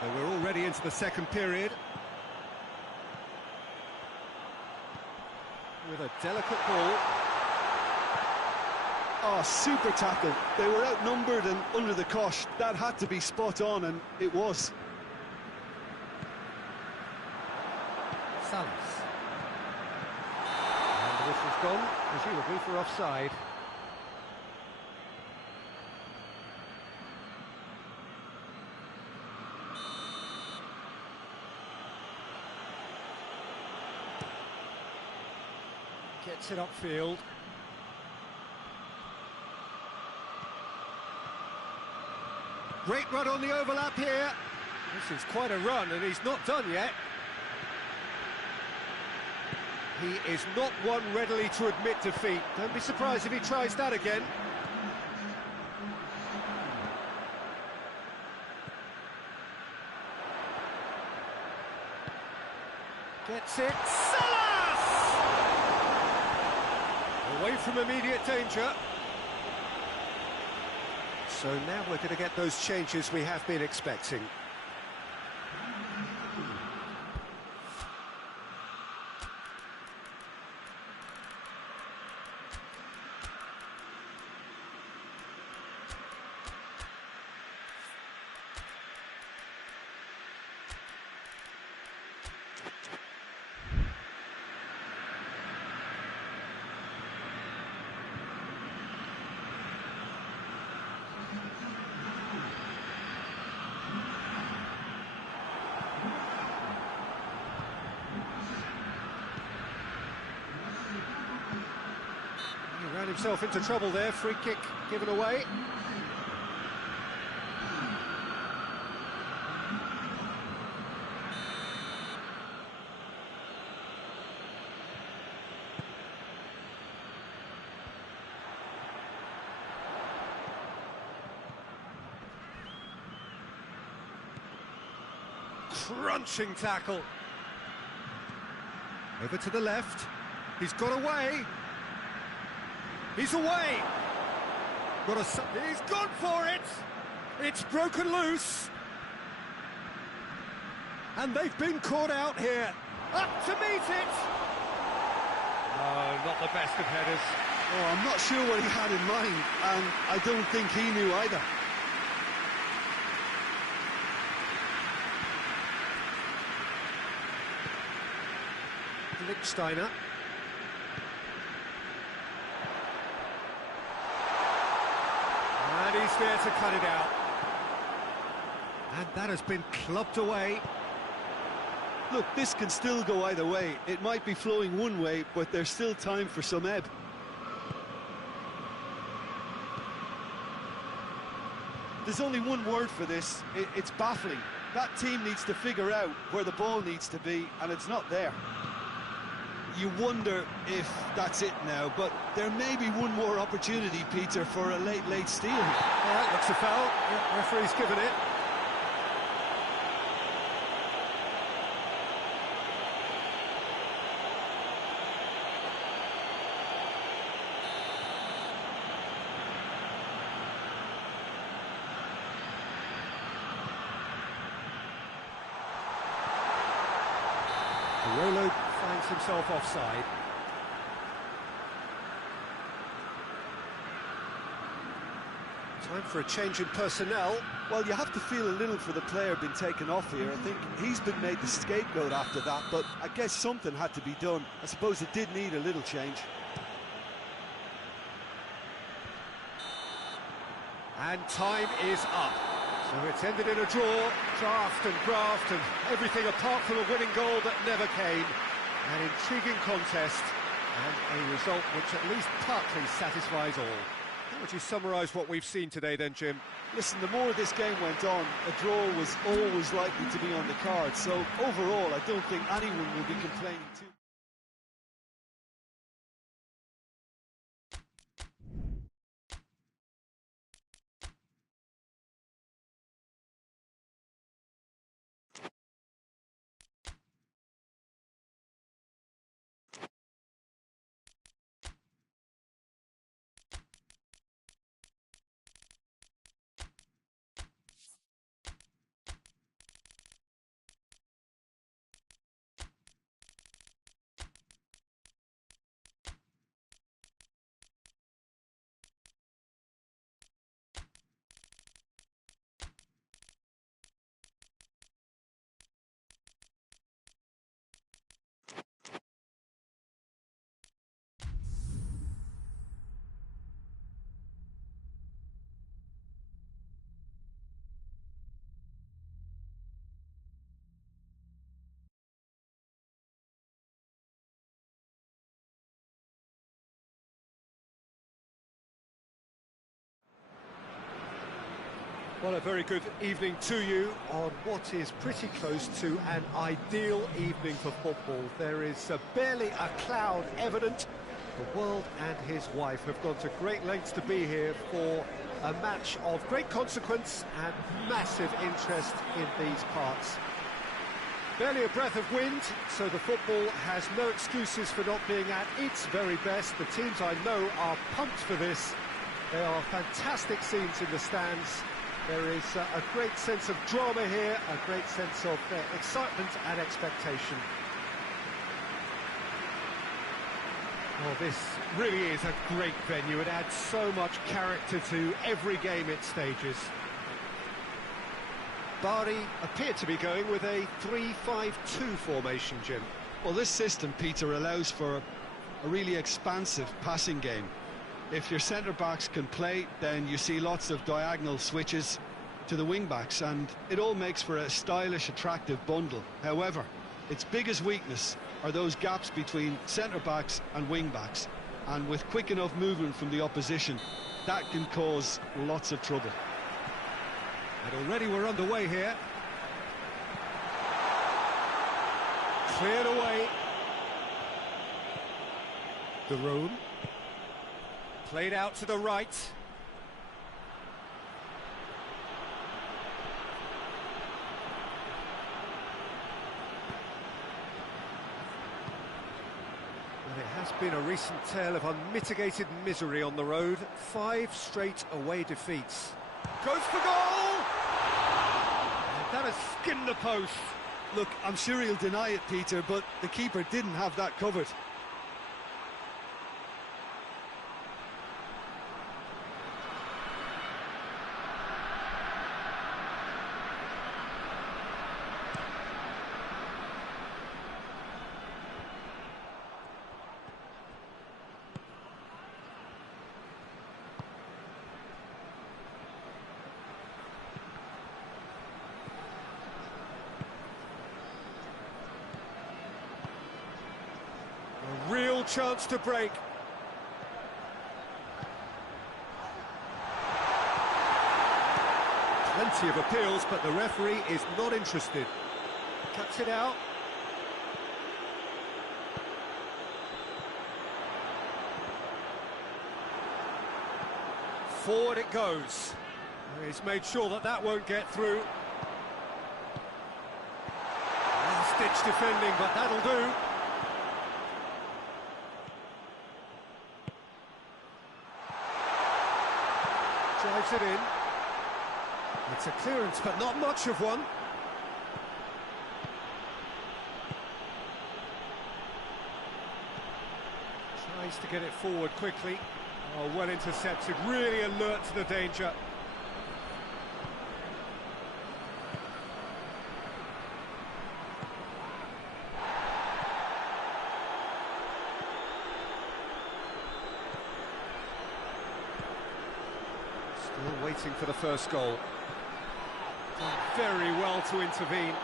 So we're already into the second period. With a delicate ball. Oh, super tackle. They were outnumbered and under the cosh. That had to be spot on, and it was. Salas. And the whistle's gone, presumably for offside. Gets it upfield. Great run on the overlap here. This is quite a run, and he's not done yet. He is not one readily to admit defeat. Don't be surprised if he tries that again. Gets it. Salas! Away from immediate danger. So now we're going to get those changes we have been expecting. Ran himself into trouble there, free kick given away. Crunching tackle. Over to the left. He's got away. He's away! He's gone for it! It's broken loose! And they've been caught out here. Up to meet it! No, not the best of headers. Oh, I'm not sure what he had in mind, and I don't think he knew either. Lichtsteiner. And he's there to cut it out. And that has been clubbed away. Look, this can still go either way. It might be flowing one way, but there's still time for some ebb. There's only one word for this. It's baffling. That team needs to figure out where the ball needs to be, and it's not there. You wonder if that's it now, but there may be one more opportunity, Peter, for a late steal. All right, looks a foul. Yeah, referee's given it. Rolo finds himself offside. Time for a change in personnel. Well, you have to feel a little for the player being taken off here. I think he's been made the scapegoat after that, but I guess something had to be done. I suppose it did need a little change. And time is up. So it's ended in a draw, draft and graft and everything apart from a winning goal that never came. An intriguing contest and a result which at least partly satisfies all. Would you summarise what we've seen today then, Jim? Listen, the more this game went on, a draw was always likely to be on the card. So overall, I don't think anyone will be complaining too. Well, a very good evening to you on what is pretty close to an ideal evening for football. There is barely a cloud evident. The world and his wife have gone to great lengths to be here for a match of great consequence and massive interest in these parts. Barely a breath of wind, so the football has no excuses for not being at its very best. The teams I know are pumped for this. There are fantastic scenes in the stands. There is a great sense of drama here, a great sense of excitement and expectation. Well, this really is a great venue. It adds so much character to every game it stages. Bari appear to be going with a 3-5-2 formation, Jim. Well, this system, Peter, allows for a really expansive passing game. If your centre-backs can play, then you see lots of diagonal switches to the wing-backs, and it all makes for a stylish, attractive bundle. However, its biggest weakness are those gaps between centre-backs and wing-backs, and with quick enough movement from the opposition, that can cause lots of trouble. And already we're underway here. Cleared away. The room. Played out to the right. And it has been a recent tale of unmitigated misery on the road. 5 straight away defeats. Goes for goal! And that has skinned the post. Look, I'm sure he'll deny it, Peter, but the keeper didn't have that covered. Real chance to break. Plenty of appeals, but the referee is not interested. Cuts it out. Forward it goes. He's made sure that that won't get through. Last-ditch defending, but that'll do. Drives it in. It's a clearance, but not much of one. Tries to get it forward quickly. Oh, well intercepted, really alert to the danger. Still waiting for the first goal. Done very well to intervene.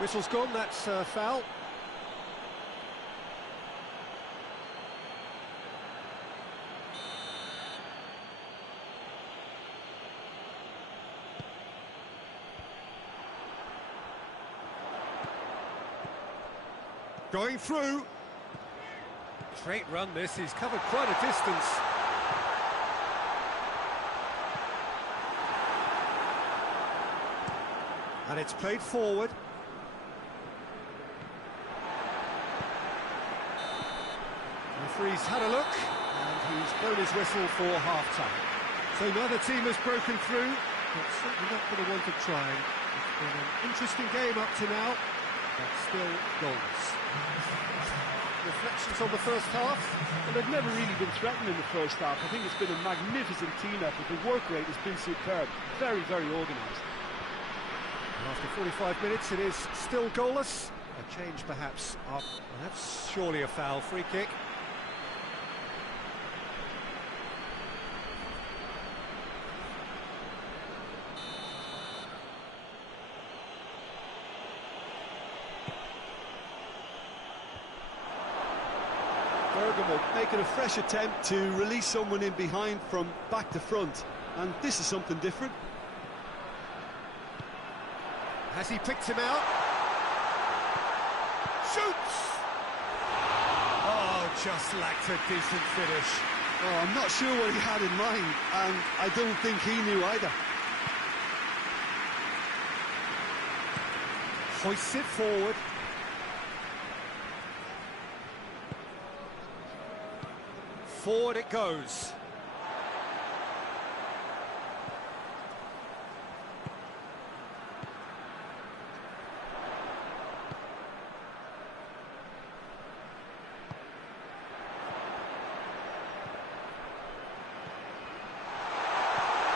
Whistle's gone, that's foul. Going through. Great run this, he's covered quite a distance. And it's played forward. Referee's had a look, and he's blown his whistle for half-time. So neither team has broken through, but certainly not for the want of trying. It's been an interesting game up to now, but still goalless. Reflections on the first half? Well, they've never really been threatened in the first half. I think it's been a magnificent team effort. The work rate has been superb. Very, very organised. After 45 minutes, it is still goalless. A change, perhaps. Well, that's surely a foul. Free kick. Bergamo making a fresh attempt to release someone in behind from back to front, and this is something different. Has he picked him out? Shoots! Oh, just lacked a decent finish. Oh, I'm not sure what he had in mind, and I don't think he knew either. Hoists it forward. Forward it goes.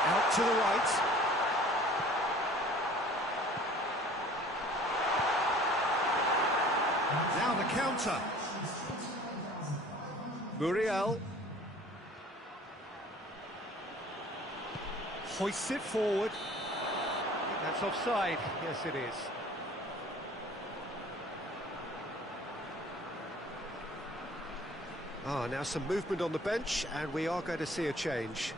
Out to the right. Now the counter. Muriel. Hoists it forward. I think that's offside. Yes, it is. Now some movement on the bench, and we are going to see a change.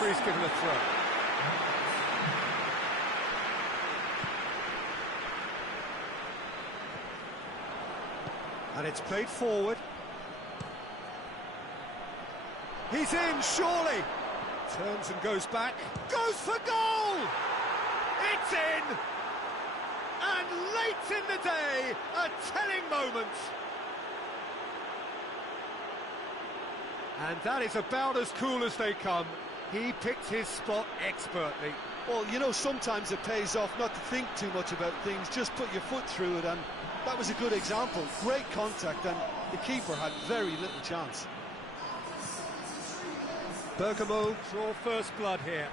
Referee's given a throw. And it's played forward. He's in, surely! Turns and goes back. Goes for goal! It's in! And late in the day, a telling moment. And that is about as cool as they come. He picked his spot expertly. Well, you know, sometimes it pays off not to think too much about things, just put your foot through it, and that was a good example. Great contact, and the keeper had very little chance. Bergamo draw first blood here.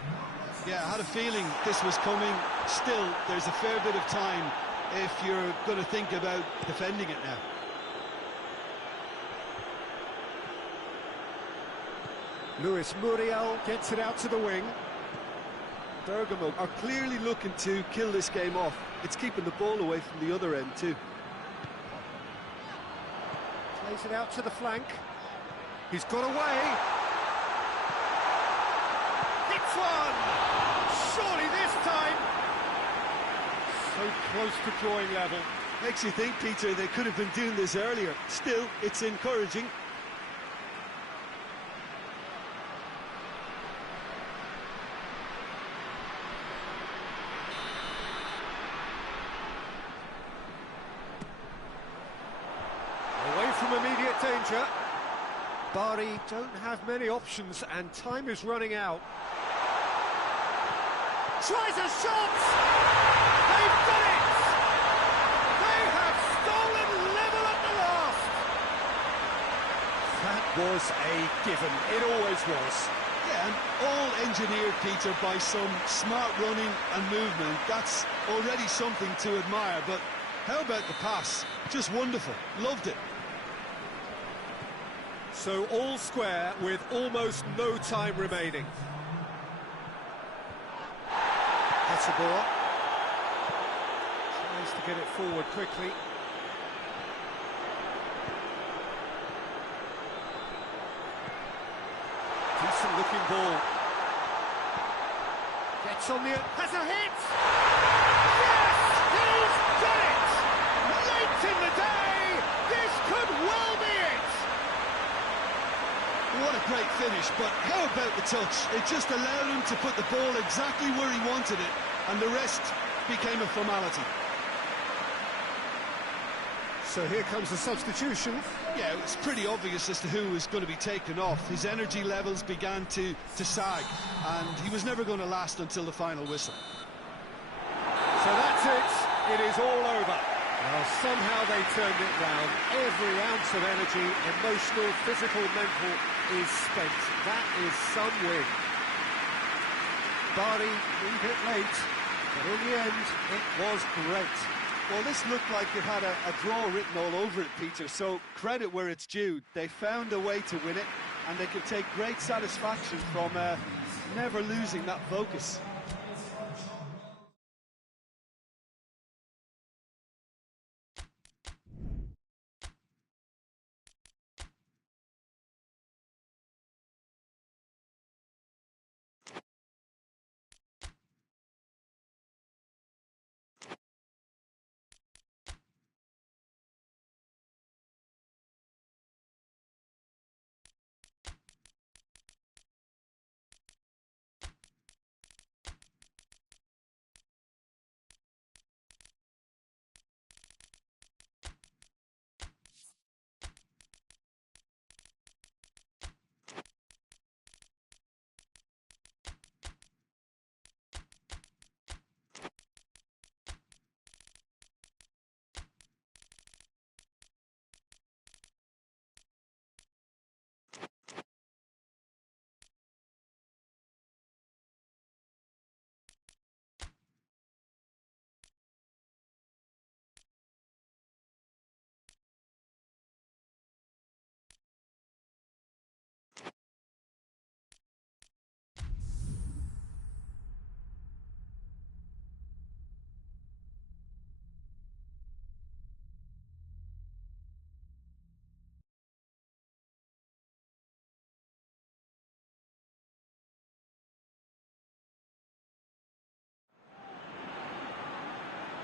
Yeah, I had a feeling this was coming. Still, there's a fair bit of time if you're going to think about defending it now. Luis Muriel gets it out to the wing. Bergamo are clearly looking to kill this game off. It's keeping the ball away from the other end too. Plays it out to the flank. He's got away. Hits one! Surely this time! So close to drawing level. Makes you think, Peter, they could have been doing this earlier. Still, it's encouraging. From immediate danger. Bari don't have many options, and time is running out. Tries a shot! They've done it! They have was a given. It always was. Yeah, and all engineered, Peter, by some smart running and movement. That's already something to admire, but how about the pass? Just wonderful. Loved it. So all square with almost no time remaining. That's a ball. Tries to get it forward quickly. Decent looking ball. Gets on the... has a hit! Yes! He's done it! Late in the day! This could well be it! What a great finish, but how about the touch? It just allowed him to put the ball exactly where he wanted it, and the rest became a formality. So here comes the substitution. Yeah, it was pretty obvious as to who was going to be taken off. His energy levels began to sag, and he was never going to last until the final whistle. So that's it. It is all over. Well, somehow they turned it round. Every ounce of energy, emotional, physical, mental, is spent. That is some win. Bari, a bit late, but in the end, it was great. Well, this looked like it had a draw written all over it, Peter, so credit where it's due. They found a way to win it, and they can take great satisfaction from never losing that focus.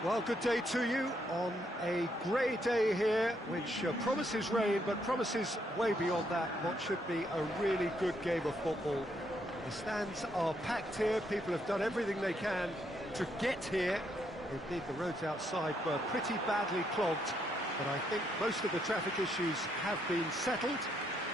Well, good day to you on a grey day here, which promises rain, but promises way beyond that what should be a really good game of football. The stands are packed here, people have done everything they can to get here. Indeed, the roads outside were pretty badly clogged, but I think most of the traffic issues have been settled,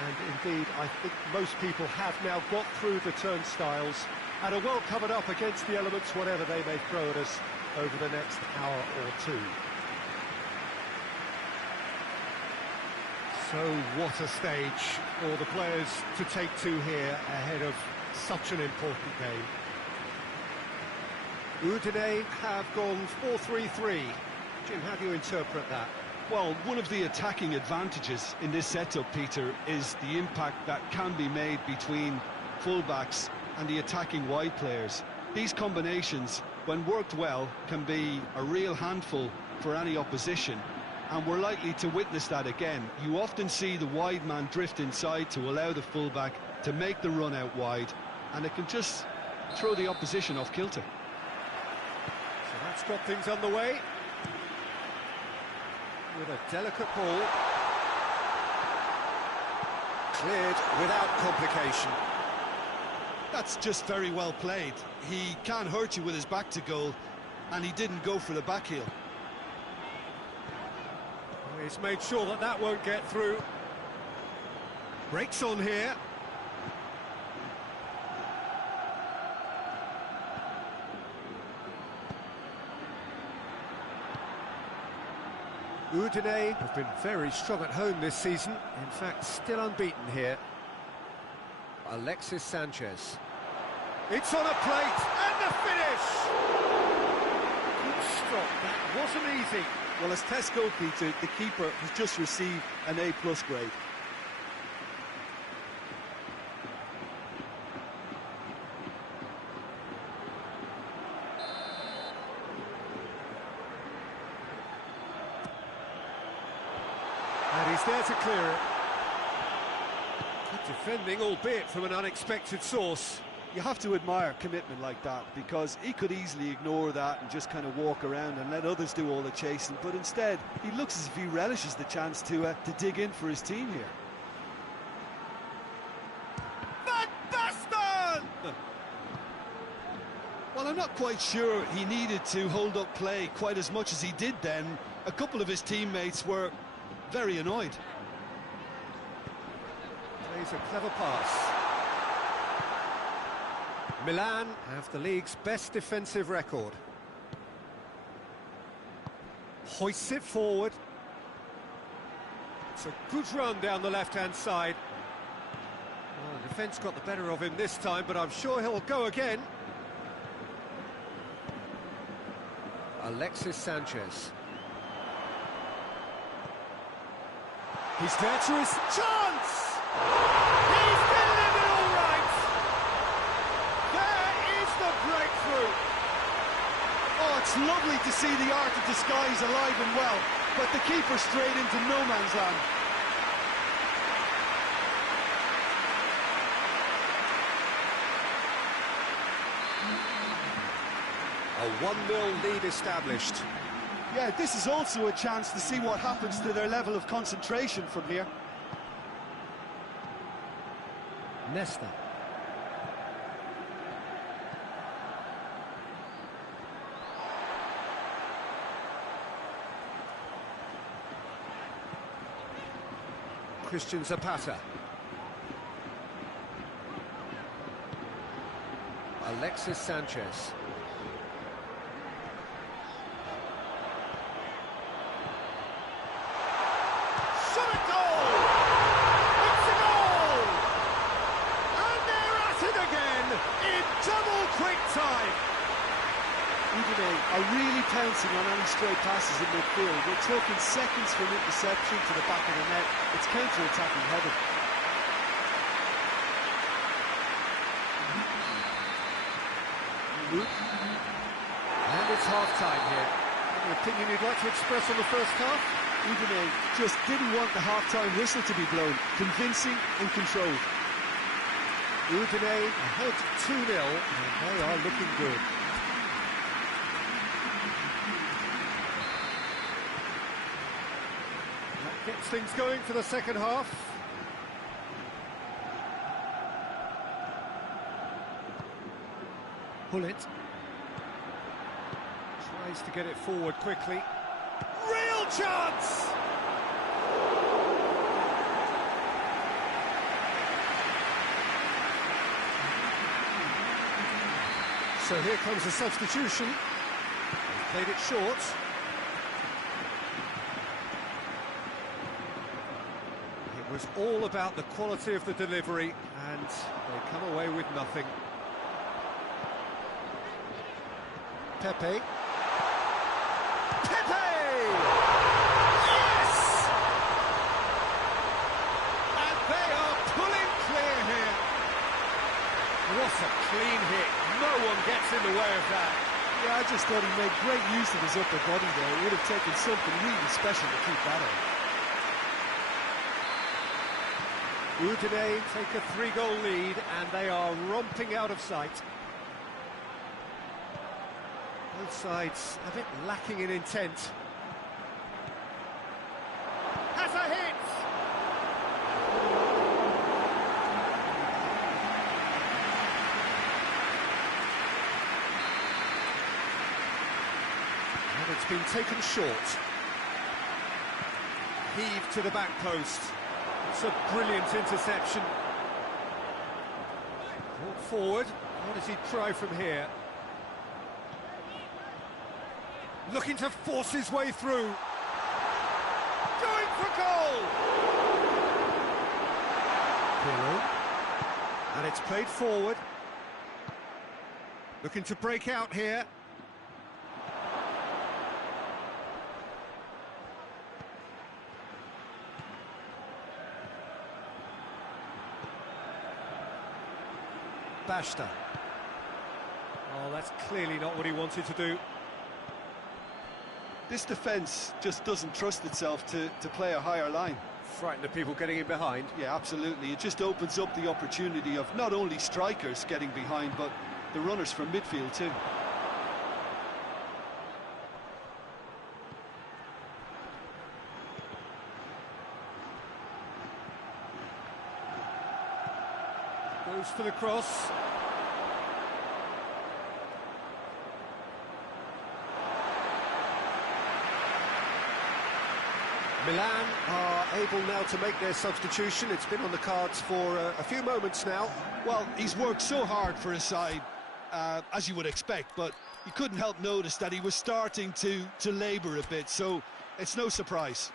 and indeed, I think most people have now got through the turnstiles and are well covered up against the elements, whatever they may throw at us over the next hour or two. So what a stage for the players to take to here ahead of such an important game. Udine have gone 4-3-3. Jim, how do you interpret that? Well, one of the attacking advantages in this setup, Peter, is the impact that can be made between fullbacks and the attacking wide players. These combinations, when worked well, can be a real handful for any opposition, and we're likely to witness that again. You often see the wide man drift inside to allow the fullback to make the run out wide, and it can just throw the opposition off kilter. So that's got things underway with a delicate ball, cleared without complication. That's just very well played. He can't hurt you with his back to goal, and he didn't go for the back heel. He's made sure that that won't get through. Breaks on here. Udine have been very strong at home this season, in fact still unbeaten here. Alexis Sanchez. It's on a plate, and the finish! Good stop, that wasn't easy. Well, as test goalkeeper, the keeper has just received an A+ grade. And he's there to clear it. Good defending, albeit from an unexpected source. You have to admire commitment like that, because he could easily ignore that and just kind of walk around and let others do all the chasing, but instead he looks as if he relishes the chance to dig in for his team here. Van Basten! Well, I'm not quite sure he needed to hold up play quite as much as he did then. A couple of his teammates were very annoyed. Plays a clever pass. Milan have the league's best defensive record. Hoists it forward. It's a good run down the left-hand side. Well, the defence got the better of him this time, but I'm sure he'll go again. Alexis Sanchez. He's there to his chance! He's delivered all right! There is the breakthrough! Oh, it's lovely to see the art of disguise alive and well, but the keeper straight into no man's land. A 1-0 lead established. Yeah, this is also a chance to see what happens to their level of concentration from here. Nesta. Christian Zapata. Alexis Sanchez. Are really pouncing on any stray passes in midfield. We're talking seconds from interception to the back of the net. It's counter-attacking heaven. And it's half-time here. Any opinion you'd like to express on the first half? Udine just didn't want the half-time whistle to be blown. Convincing and controlled. Udine ahead 2-0, and they are looking good. Gets things going for the second half. Hullet tries to get it forward quickly. Real chance! So here comes a substitution. He's played it short. It was all about the quality of the delivery, and they come away with nothing. Pepe. Pepe! Yes! And they are pulling clear here. What a clean hit. No one gets in the way of that. Yeah, I just thought he made great use of his upper body there. It would have taken something really special to keep that on. Udine take a 3-goal lead, and they are romping out of sight. Both sides a bit lacking in intent. Has a hit! And it's been taken short. Heaved to the back post. It's a brilliant interception. Brought forward. What does he try from here? Looking to force his way through. going for goal! And it's played forward. Looking to break out here. Basta. Oh, that's clearly not what he wanted to do. This defence just doesn't trust itself to play a higher line. Frightened of people getting in behind. Yeah, absolutely. It just opens up the opportunity of not only strikers getting behind, but the runners from midfield too. Goes for the cross. Milan are able now to make their substitution. It's been on the cards for a few moments now. Well, he's worked so hard for his side, as you would expect, but you couldn't help notice that he was starting to labour a bit, so it's no surprise.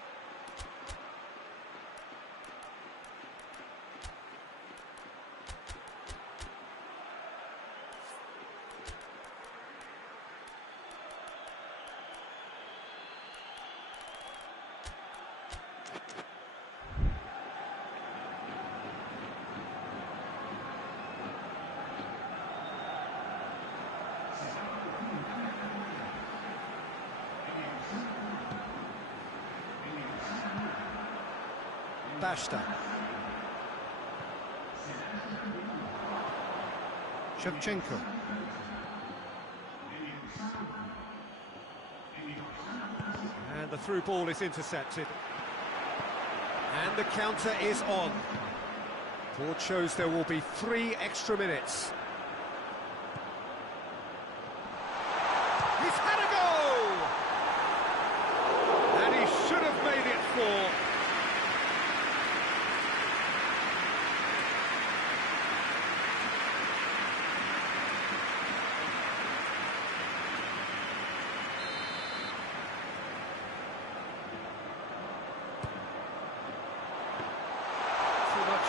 Basta. Shevchenko. And the through ball is intercepted. And the counter is on. Board shows there will be 3 extra minutes. He's had a go! And he should have made it 4.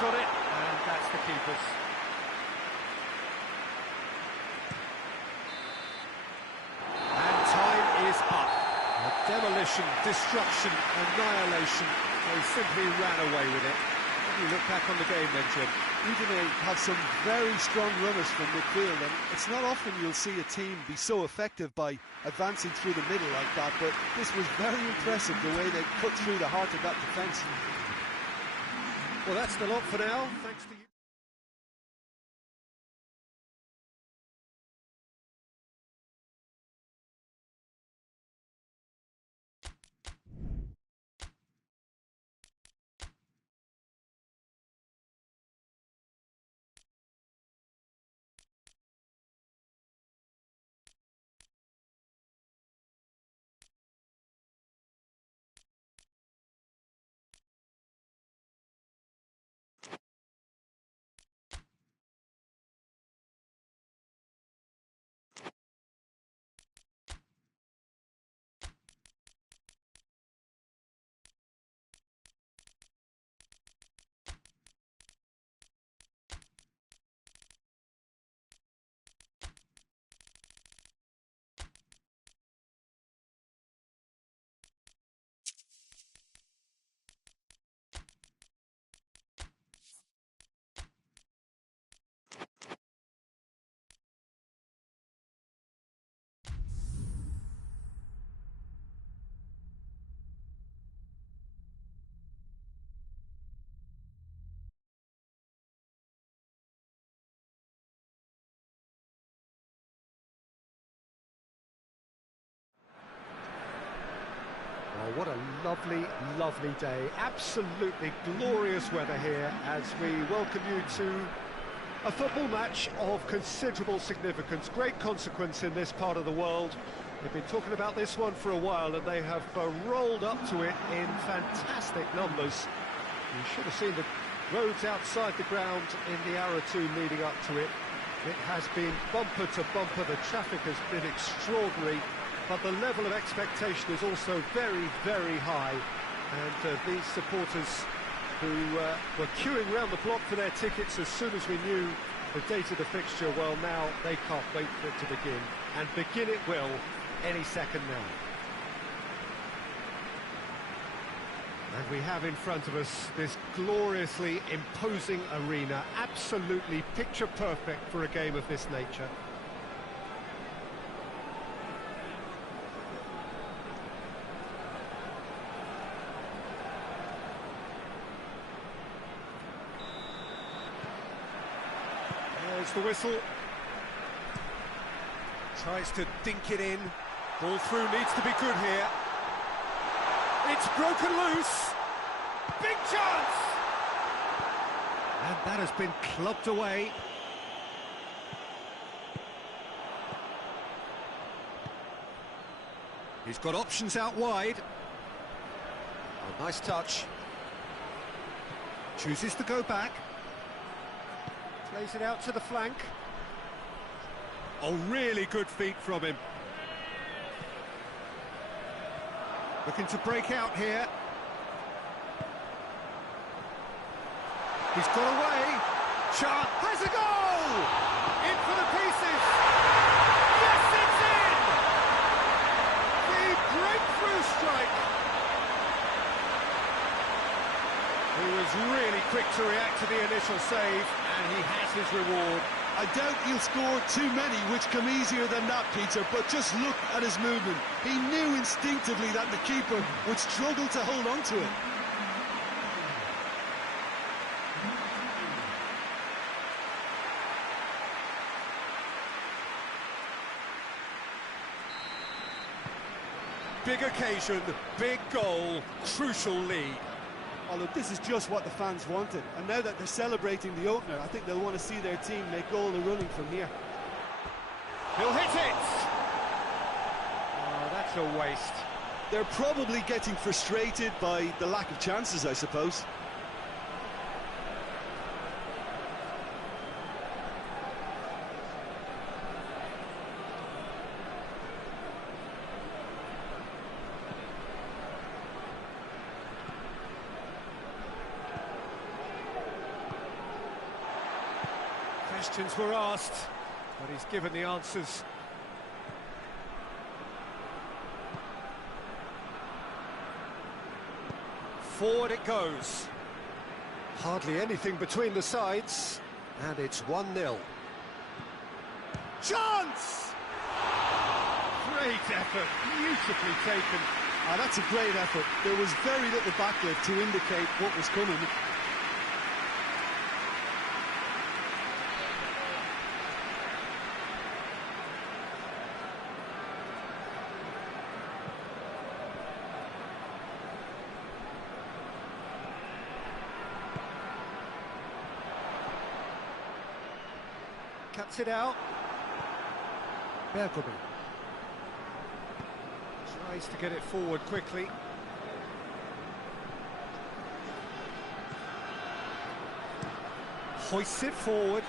On it, and that's the keepers. And time is up. A demolition, destruction, annihilation. They simply ran away with it. When you look back on the game then, Jim. Even they have some very strong runners from midfield, and it's not often you'll see a team be so effective by advancing through the middle like that, but this was very impressive the way they cut through the heart of that defence. Well, that's the lot for now. Thanks to you. Oh, what a lovely, lovely day. Absolutely glorious weather here as we welcome you to a football match of considerable significance, great consequence in this part of the world. They've been talking about this one for a while and they have rolled up to it in fantastic numbers. You should have seen the roads outside the ground in the hour or two leading up to it. It has been bumper to bumper, the traffic has been extraordinary, but the level of expectation is also very, very high. And these supporters who were queuing round the block for their tickets as soon as we knew the date of the fixture, well, now they can't wait for it to begin. And begin it will any second now. And we have in front of us this gloriously imposing arena, absolutely picture perfect for a game of this nature. There's the whistle. Tries to dink it in. Ball through needs to be good here. It's broken loose. Big chance! And that has been clubbed away. He's got options out wide. Oh, nice touch. Chooses to go back. Plays it out to the flank. Oh, really good feet from him. Looking to break out here. He's got away. Chart has a goal! In for the pieces. Yes, it's in! The breakthrough strike. He was really quick to react to the initial save, and he has his reward. I doubt he'll score too many, which come easier than that, Peter, but just look at his movement. He knew instinctively that the keeper would struggle to hold on to it. Big occasion, big goal, crucial lead. Oh, look, this is just what the fans wanted. And now that they're celebrating the opener, I think they'll want to see their team make all the running from here. He'll hit it! Oh, that's a waste. They're probably getting frustrated by the lack of chances, I suppose. Questions were asked, but he's given the answers. Forward it goes. Hardly anything between the sides, and it's 1-0. Chance! Great effort, beautifully taken. Ah, that's a great effort. There was very little backlift to indicate what was coming. Cuts it out. Bergomi tries to get it forward quickly. Hoists it forward.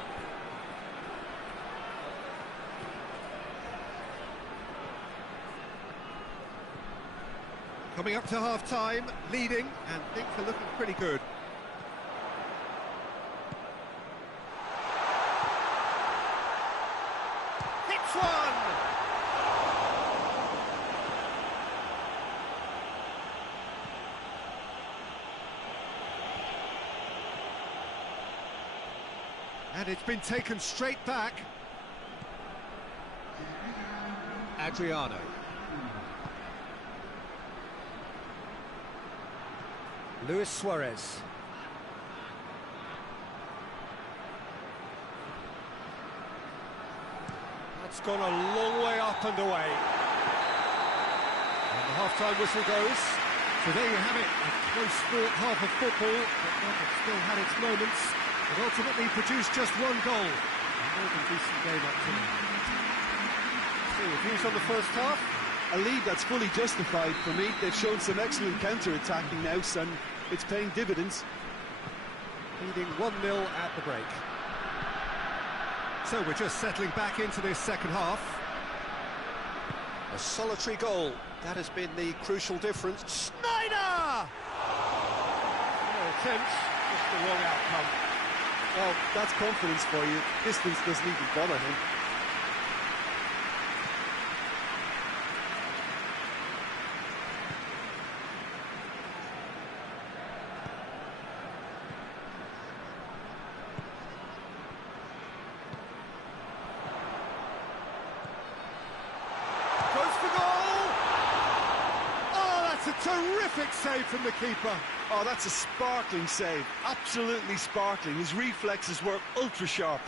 Coming up to half-time, leading, and things are looking pretty good. And it's been taken straight back. Adriano. Luis Suarez. That's gone a long way up and away. And the half-time whistle goes. So there you have it, a close-fought half of football, but one that still had its moments. But ultimately produced just one goal. A more than decent game up to now. So, views on the first half? A lead that's fully justified for me. They've shown some excellent counter-attacking now, and it's paying dividends. Leading 1-0 at the break. So we're just settling back into this second half. A solitary goal. That has been the crucial difference. Snyder! attempt, just the wrong outcome. Well, that's confidence for you. Distance doesn't even bother him. Goes for goal! Oh, that's a terrific save from the keeper. Oh, that's a sparkling save. Absolutely sparkling. His reflexes were ultra sharp.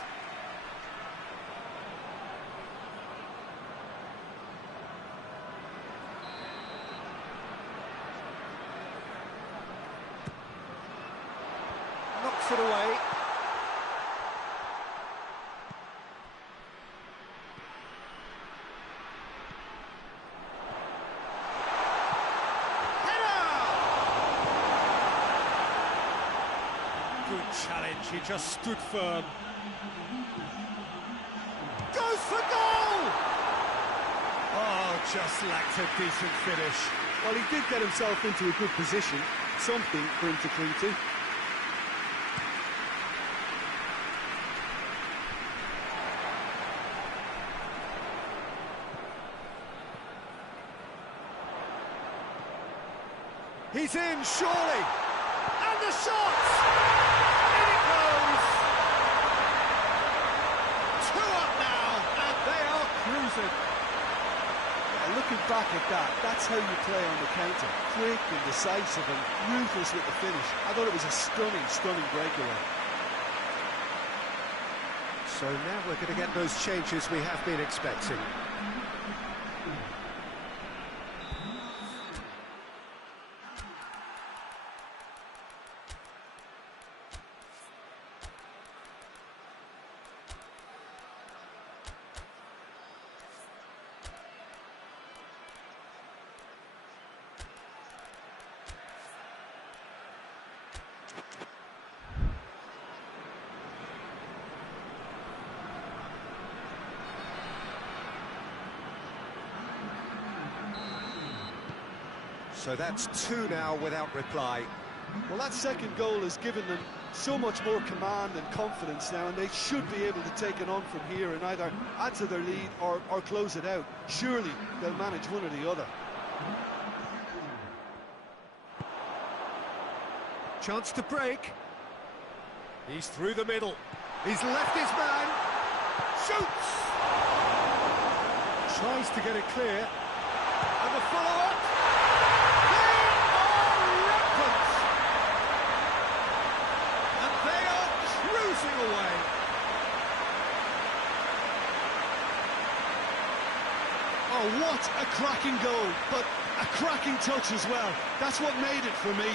Knocks it away. Good challenge, he just stood firm. Goes for goal! Oh, just lacked a decent finish. Well, he did get himself into a good position. Something for him to cling to. He's in, surely! And the shot! In it goes! 2 up now, and they are cruising. Yeah, looking back at that, that's how you play on the counter. Quick and decisive and ruthless with the finish. I thought it was a stunning, stunning breakaway. So now we're going to get those changes we have been expecting. So that's 2 now without reply. Well, that second goal has given them so much more command and confidence now, and they should be able to take it on from here and either add to their lead or close it out. Surely they'll manage one or the other. Chance to break. He's through the middle. He's left his man. Shoots! Tries to get it clear. And the follow-up. Away. Oh, what a cracking goal, but a cracking touch as well. That's what made it for me.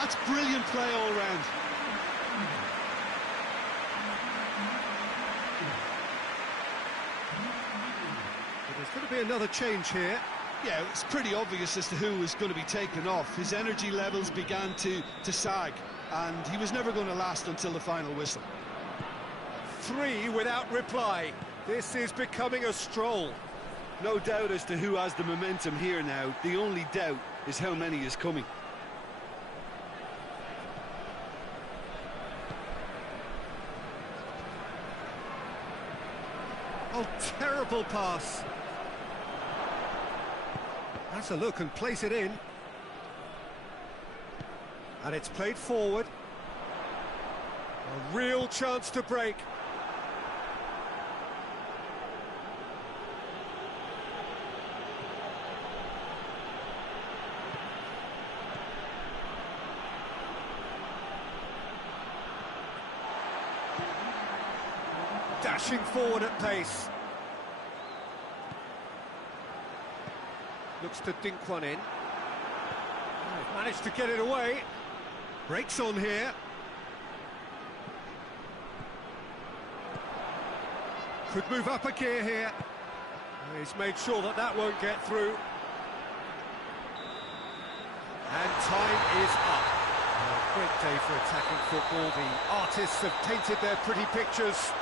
That's brilliant play all round. There's going to be another change here. Yeah, it's pretty obvious as to who was going to be taken off. His energy levels began to sag, and he was never going to last until the final whistle. 3 without reply. This is becoming a stroll. No doubt as to who has the momentum here now. The only doubt is how many is coming. Oh, terrible pass. That's a look and place it in. And it's played forward. A real chance to break. Dashing forward at pace. Looks to dink one in. Oh, managed to get it away. Breaks on here. Could move up a gear here. He's made sure that that won't get through. And time is up. A great day for attacking football. The artists have painted their pretty pictures.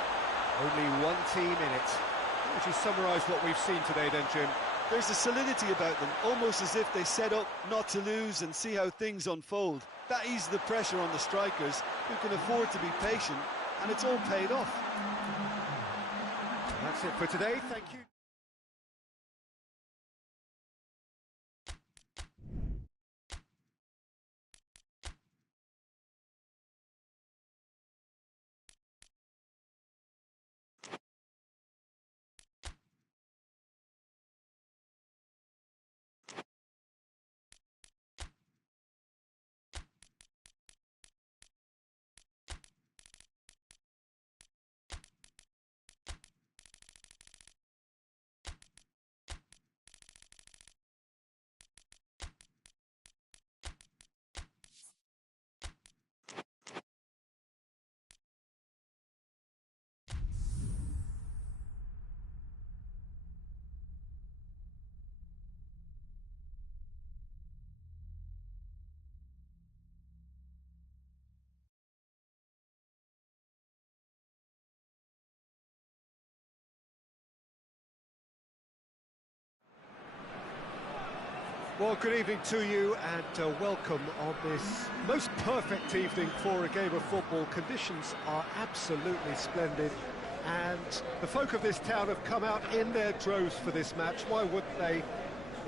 Only one team in it. How would you summarise what we've seen today then, Jim? There's a solidity about them, almost as if they set up not to lose and see how things unfold. That eases the pressure on the strikers, who can afford to be patient, and it's all paid off. That's it for today. Thank you. Well, good evening to you and welcome on this most perfect evening for a game of football. Conditions are absolutely splendid and the folk of this town have come out in their droves for this match. Why wouldn't they?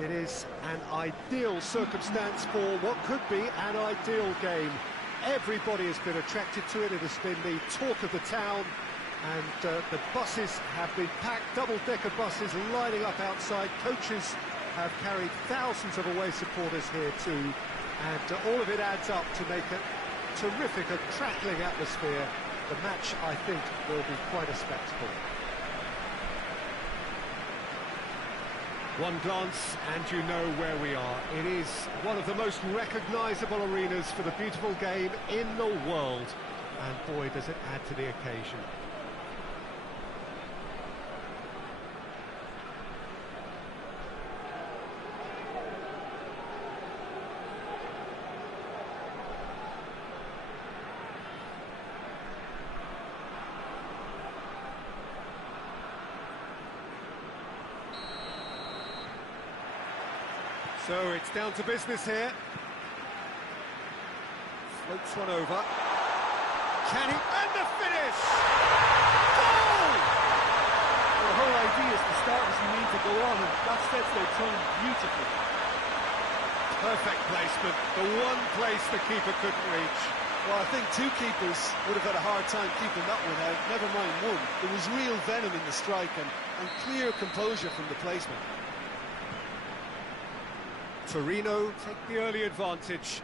It is an ideal circumstance for what could be an ideal game. Everybody has been attracted to it. It has been the talk of the town, and the buses have been packed, double-decker buses lining up outside. Coaches have carried thousands of away supporters here too, and all of it adds up to make a terrific and crackling atmosphere. The match, I think, will be quite a spectacle. One glance and you know where we are. It is one of the most recognisable arenas for the beautiful game in the world, and boy does it add to the occasion. So it's down to business here. Floats one over. Can he? And the finish! Goal! Well, the whole idea is to start as you need to go on, and that sets their tone beautifully. Perfect placement. The one place the keeper couldn't reach. Well, I think two keepers would have had a hard time keeping that one out, never mind one. There was real venom in the strike and clear composure from the placement. Torino take the early advantage.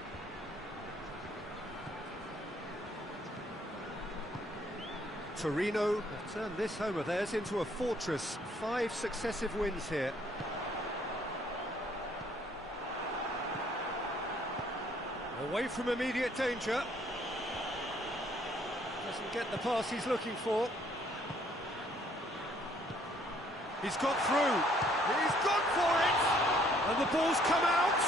Torino have turned this home of theirs into a fortress. 5 successive wins here. Away from immediate danger. Doesn't get the pass he's looking for. He's got through. He's gone for it! And the ball's come out!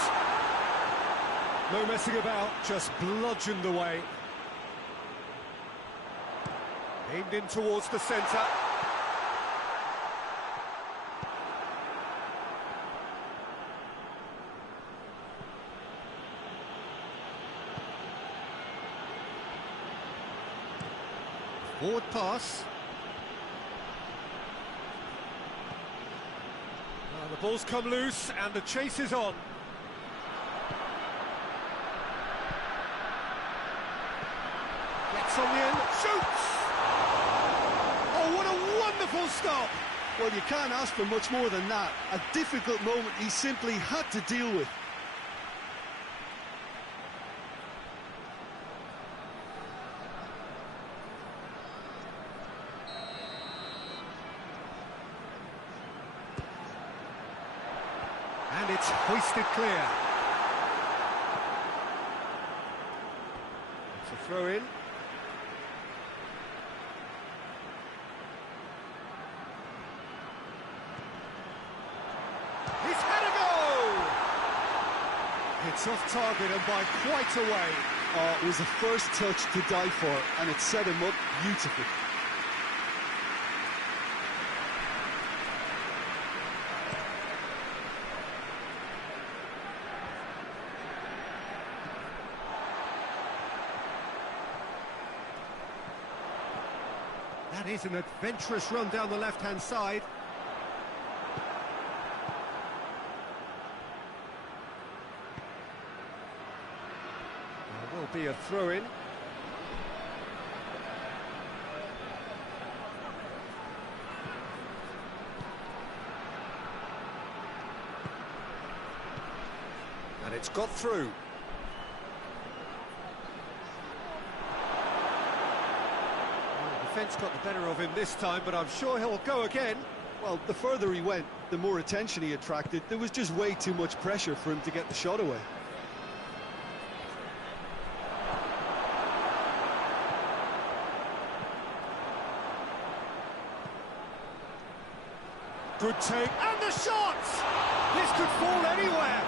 No messing about, just bludgeoned away. Aimed in towards the centre. Forward pass. The ball's come loose and the chase is on. Gets on the end, shoots! Oh, what a wonderful stop! Well, you can't ask for much more than that. A difficult moment he simply had to deal with. And it's hoisted clear. It's a throw in. He's had a go! It's off target and by quite a way. Oh, it was the first touch to die for, and it set him up beautifully. That is an adventurous run down the left-hand side. There will be a throw-in. And it's got through. Defence got the better of him this time, but I'm sure he'll go again. Well, the further he went, the more attention he attracted. There was just way too much pressure for him to get the shot away. Good take, and the shot! This could fall anywhere.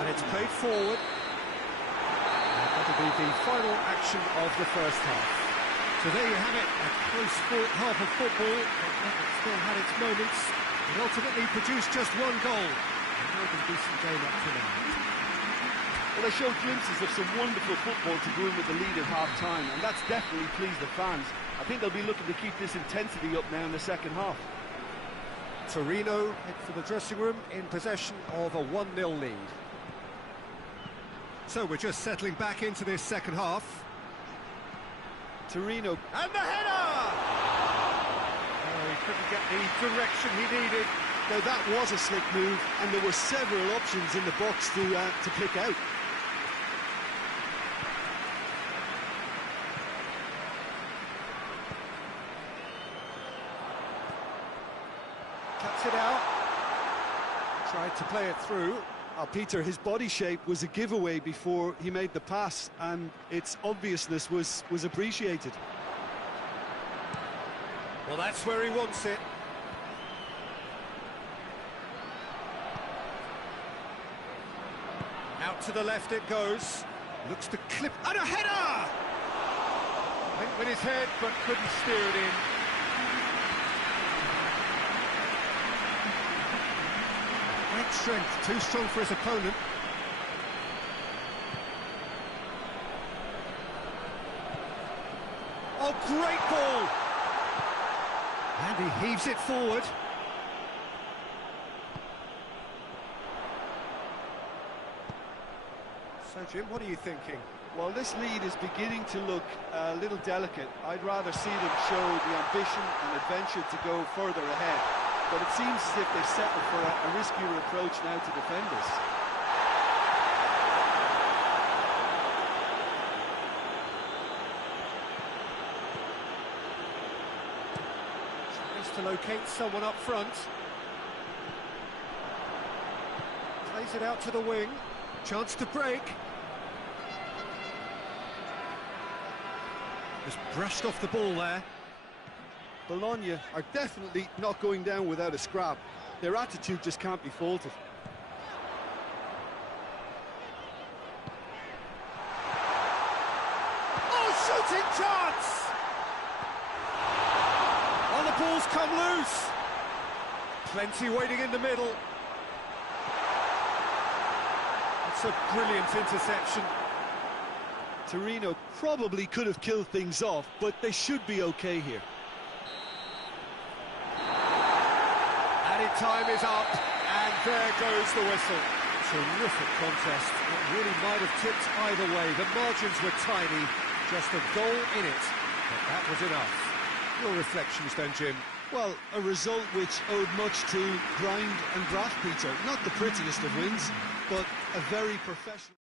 And it's played forward. And that'll be the final action of the first half. So there you have it, a close-fought half of football, but it still had its moments. It ultimately produced just one goal. A very decent game up to now. Well, they showed glimpses of some wonderful football to go in with the lead at half-time, and that's definitely pleased the fans. I think they'll be looking to keep this intensity up now in the second half. Torino head for the dressing room in possession of a 1-0 lead. So we're just settling back into this second half. Torino, and the header! Oh, he couldn't get the direction he needed. Now that was a slick move, and there were several options in the box to pick out. Cuts it out. Tried to play it through. Peter, his body shape was a giveaway before he made the pass, and its obviousness was appreciated. Well, that's where he wants it. Out to the left it goes. Looks to clip, and a header! Went with his head, but couldn't steer it in. Great strength, too strong for his opponent. Oh, great ball! And he heaves it forward. So, Jim, what are you thinking? Well, this lead is beginning to look a little delicate. I'd rather see them show the ambition and adventure to go further ahead. But it seems as if they've settled for a riskier approach now to defend this. Tries to locate someone up front. Plays it out to the wing. Chance to break. Just brushed off the ball there. Bologna are definitely not going down without a scrap. Their attitude just can't be faulted. Oh, shooting chance! Oh, the ball's come loose. Plenty waiting in the middle. It's a brilliant interception. Torino probably could have killed things off, but they should be okay here. Added time is up, and there goes the whistle. Terrific contest. It really might have tipped either way. The margins were tiny, just a goal in it, but that was enough. Your reflections then, Jim? Well, a result which owed much to grind and graft, Peter. Not the prettiest of wins, but a very professional...